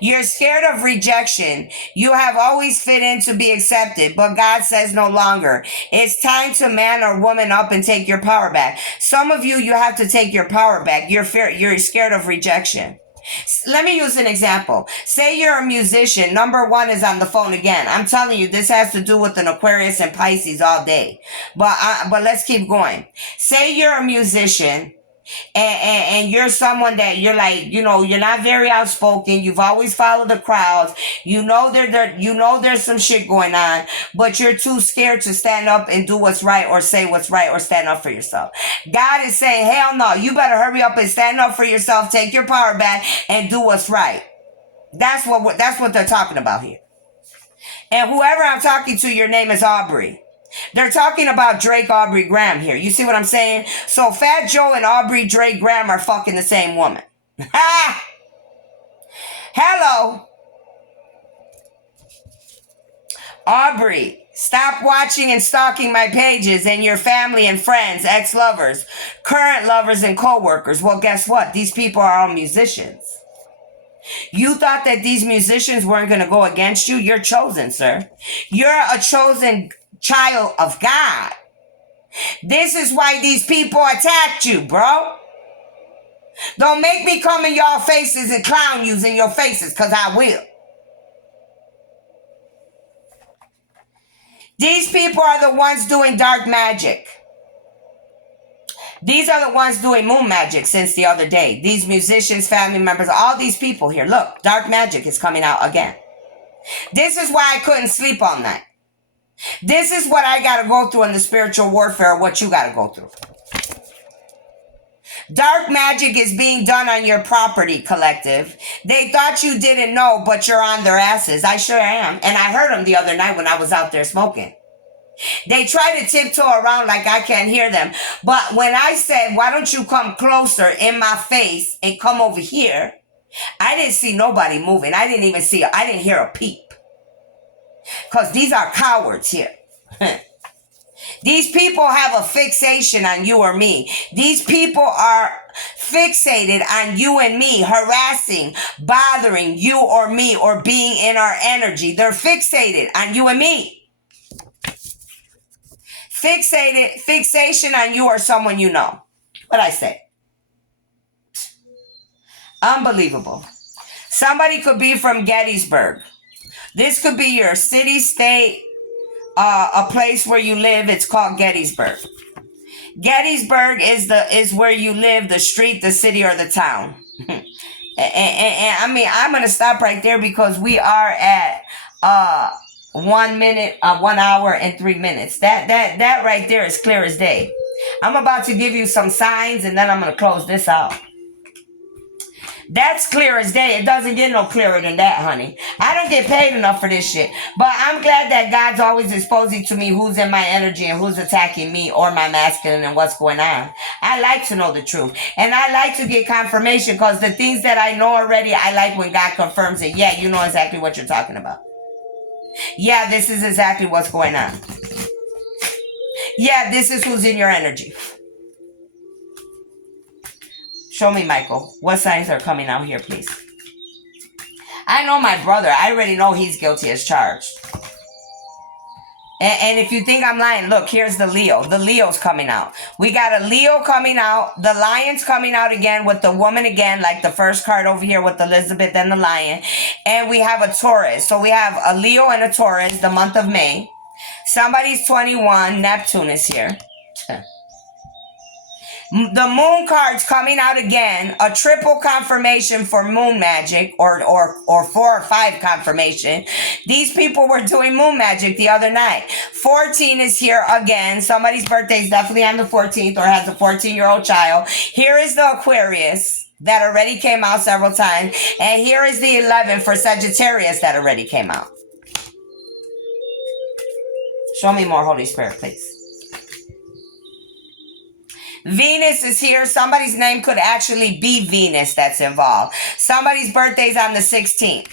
You're scared of rejection. You have always fit in to be accepted, but God says no longer. It's time to man or woman up and take your power back. Some of you have to take your power back. You're scared of rejection. Let me use an example. Say you're a musician. Number one is on the phone again. I'm telling you, this has to do with an Aquarius and Pisces all day. But let's keep going. Say you're a musician. And you're someone that you're like, you're not very outspoken. You've always followed the crowds. There's some shit going on, but you're too scared to stand up and do what's right or say what's right or stand up for yourself. God is saying, hell no, you better hurry up and stand up for yourself, take your power back and do what's right. That's what they're talking about here. And whoever I'm talking to, your name is Aubrey. They're talking about Drake Aubrey Graham here. You see what I'm saying? So Fat Joe and Aubrey Drake Graham are fucking the same woman. Ha! Hello. Aubrey, stop watching and stalking my pages and your family and friends, ex-lovers, current lovers and co-workers. Well, guess what? These people are all musicians. You thought that these musicians weren't going to go against you? You're chosen, sir. You're a chosen child of God. This is why these people attacked you, bro. Don't make me come in y'all faces and clown yous in your faces, because I will. These people are the ones doing dark magic. These are the ones doing moon magic since the other day. These musicians, family members, all these people here. Look, dark magic is coming out again. This is why I couldn't sleep all night. This is what I got to go through in the spiritual warfare, what you got to go through. Dark magic is being done on your property, collective. They thought you didn't know, but you're on their asses. I sure am. And I heard them the other night when I was out there smoking. They try to tiptoe around like I can't hear them. But when I said, why don't you come closer in my face and come over here, I didn't see nobody moving. I didn't hear a peep. Because these are cowards here. These people have a fixation on you or me. These people are fixated on you and me, harassing, bothering you or me, or being in our energy. They're fixated on you and me. Fixation on you or someone you know. What'd I say? Unbelievable. Somebody could be from Gettysburg. This could be your city, state, a place where you live. It's called Gettysburg. Gettysburg is where you live, the street, the city, or the town. and I mean, I'm going to stop right there because we are at 1 minute, 1 hour and 3 minutes. That right there is clear as day. I'm about to give you some signs and then I'm going to close this out. That's clear as day. It doesn't get no clearer than that, honey. I don't get paid enough for this shit. But I'm glad that God's always exposing to me who's in my energy and who's attacking me or my masculine and what's going on. I like to know the truth. And I like to get confirmation because the things that I know already, I like when God confirms it. Yeah, you know exactly what you're talking about. Yeah, this is exactly what's going on. Yeah, this is who's in your energy. Show me, Michael. What signs are coming out here, please? I know my brother. I already know he's guilty as charged. And if you think I'm lying, look, here's the Leo. The Leo's coming out. We got a Leo coming out. The Lion's coming out again with the woman again, like the first card over here with Elizabeth and the Lion. And we have a Taurus. So we have a Leo and a Taurus the month of May. Somebody's 21. Neptune is here. The moon card's coming out again, a triple confirmation for moon magic, or 4 or 5 confirmation. These people were doing moon magic the other night. 14 is here again. Somebody's birthday is definitely on the 14th or has a 14-year-old child. Here is the Aquarius that already came out several times. And here is the 11 for Sagittarius that already came out. Show me more, Holy Spirit, please. Venus is here. Somebody's name could actually be Venus that's involved. Somebody's birthday's on the 16th.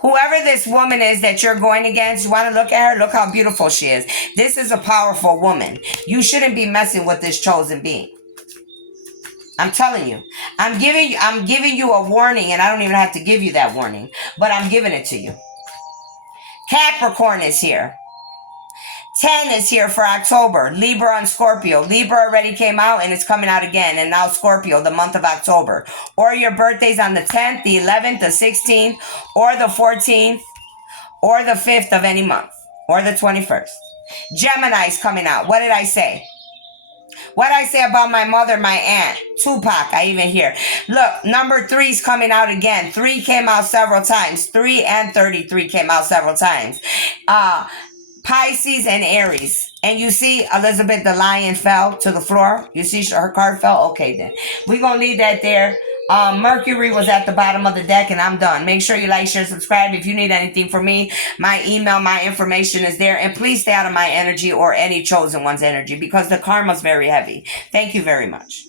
Whoever this woman is that you're going against, you want to look at her? Look how beautiful she is. This is a powerful woman. You shouldn't be messing with this chosen being. I'm telling you. I'm giving you a warning, and I don't even have to give you that warning, but I'm giving it to you. Capricorn is here. 10 is here for October. Libra and Scorpio. Libra already came out and it's coming out again. And now Scorpio, the month of October. Or your birthday's on the 10th, the 11th, the 16th, or the 14th, or the 5th of any month, or the 21st. Gemini's coming out. What did I say? What did I say about my mother, my aunt? Tupac, I even hear. Look, number 3's coming out again. 3 came out several times. 3 and 33 came out several times. Pisces and Aries. And you see Elizabeth the Lion fell to the floor. You see her card fell? Okay, then. We're going to leave that there. Mercury was at the bottom of the deck, and I'm done. Make sure you like, share, subscribe. If you need anything from me, my email, my information is there. And please stay out of my energy or any chosen one's energy because the karma's very heavy. Thank you very much.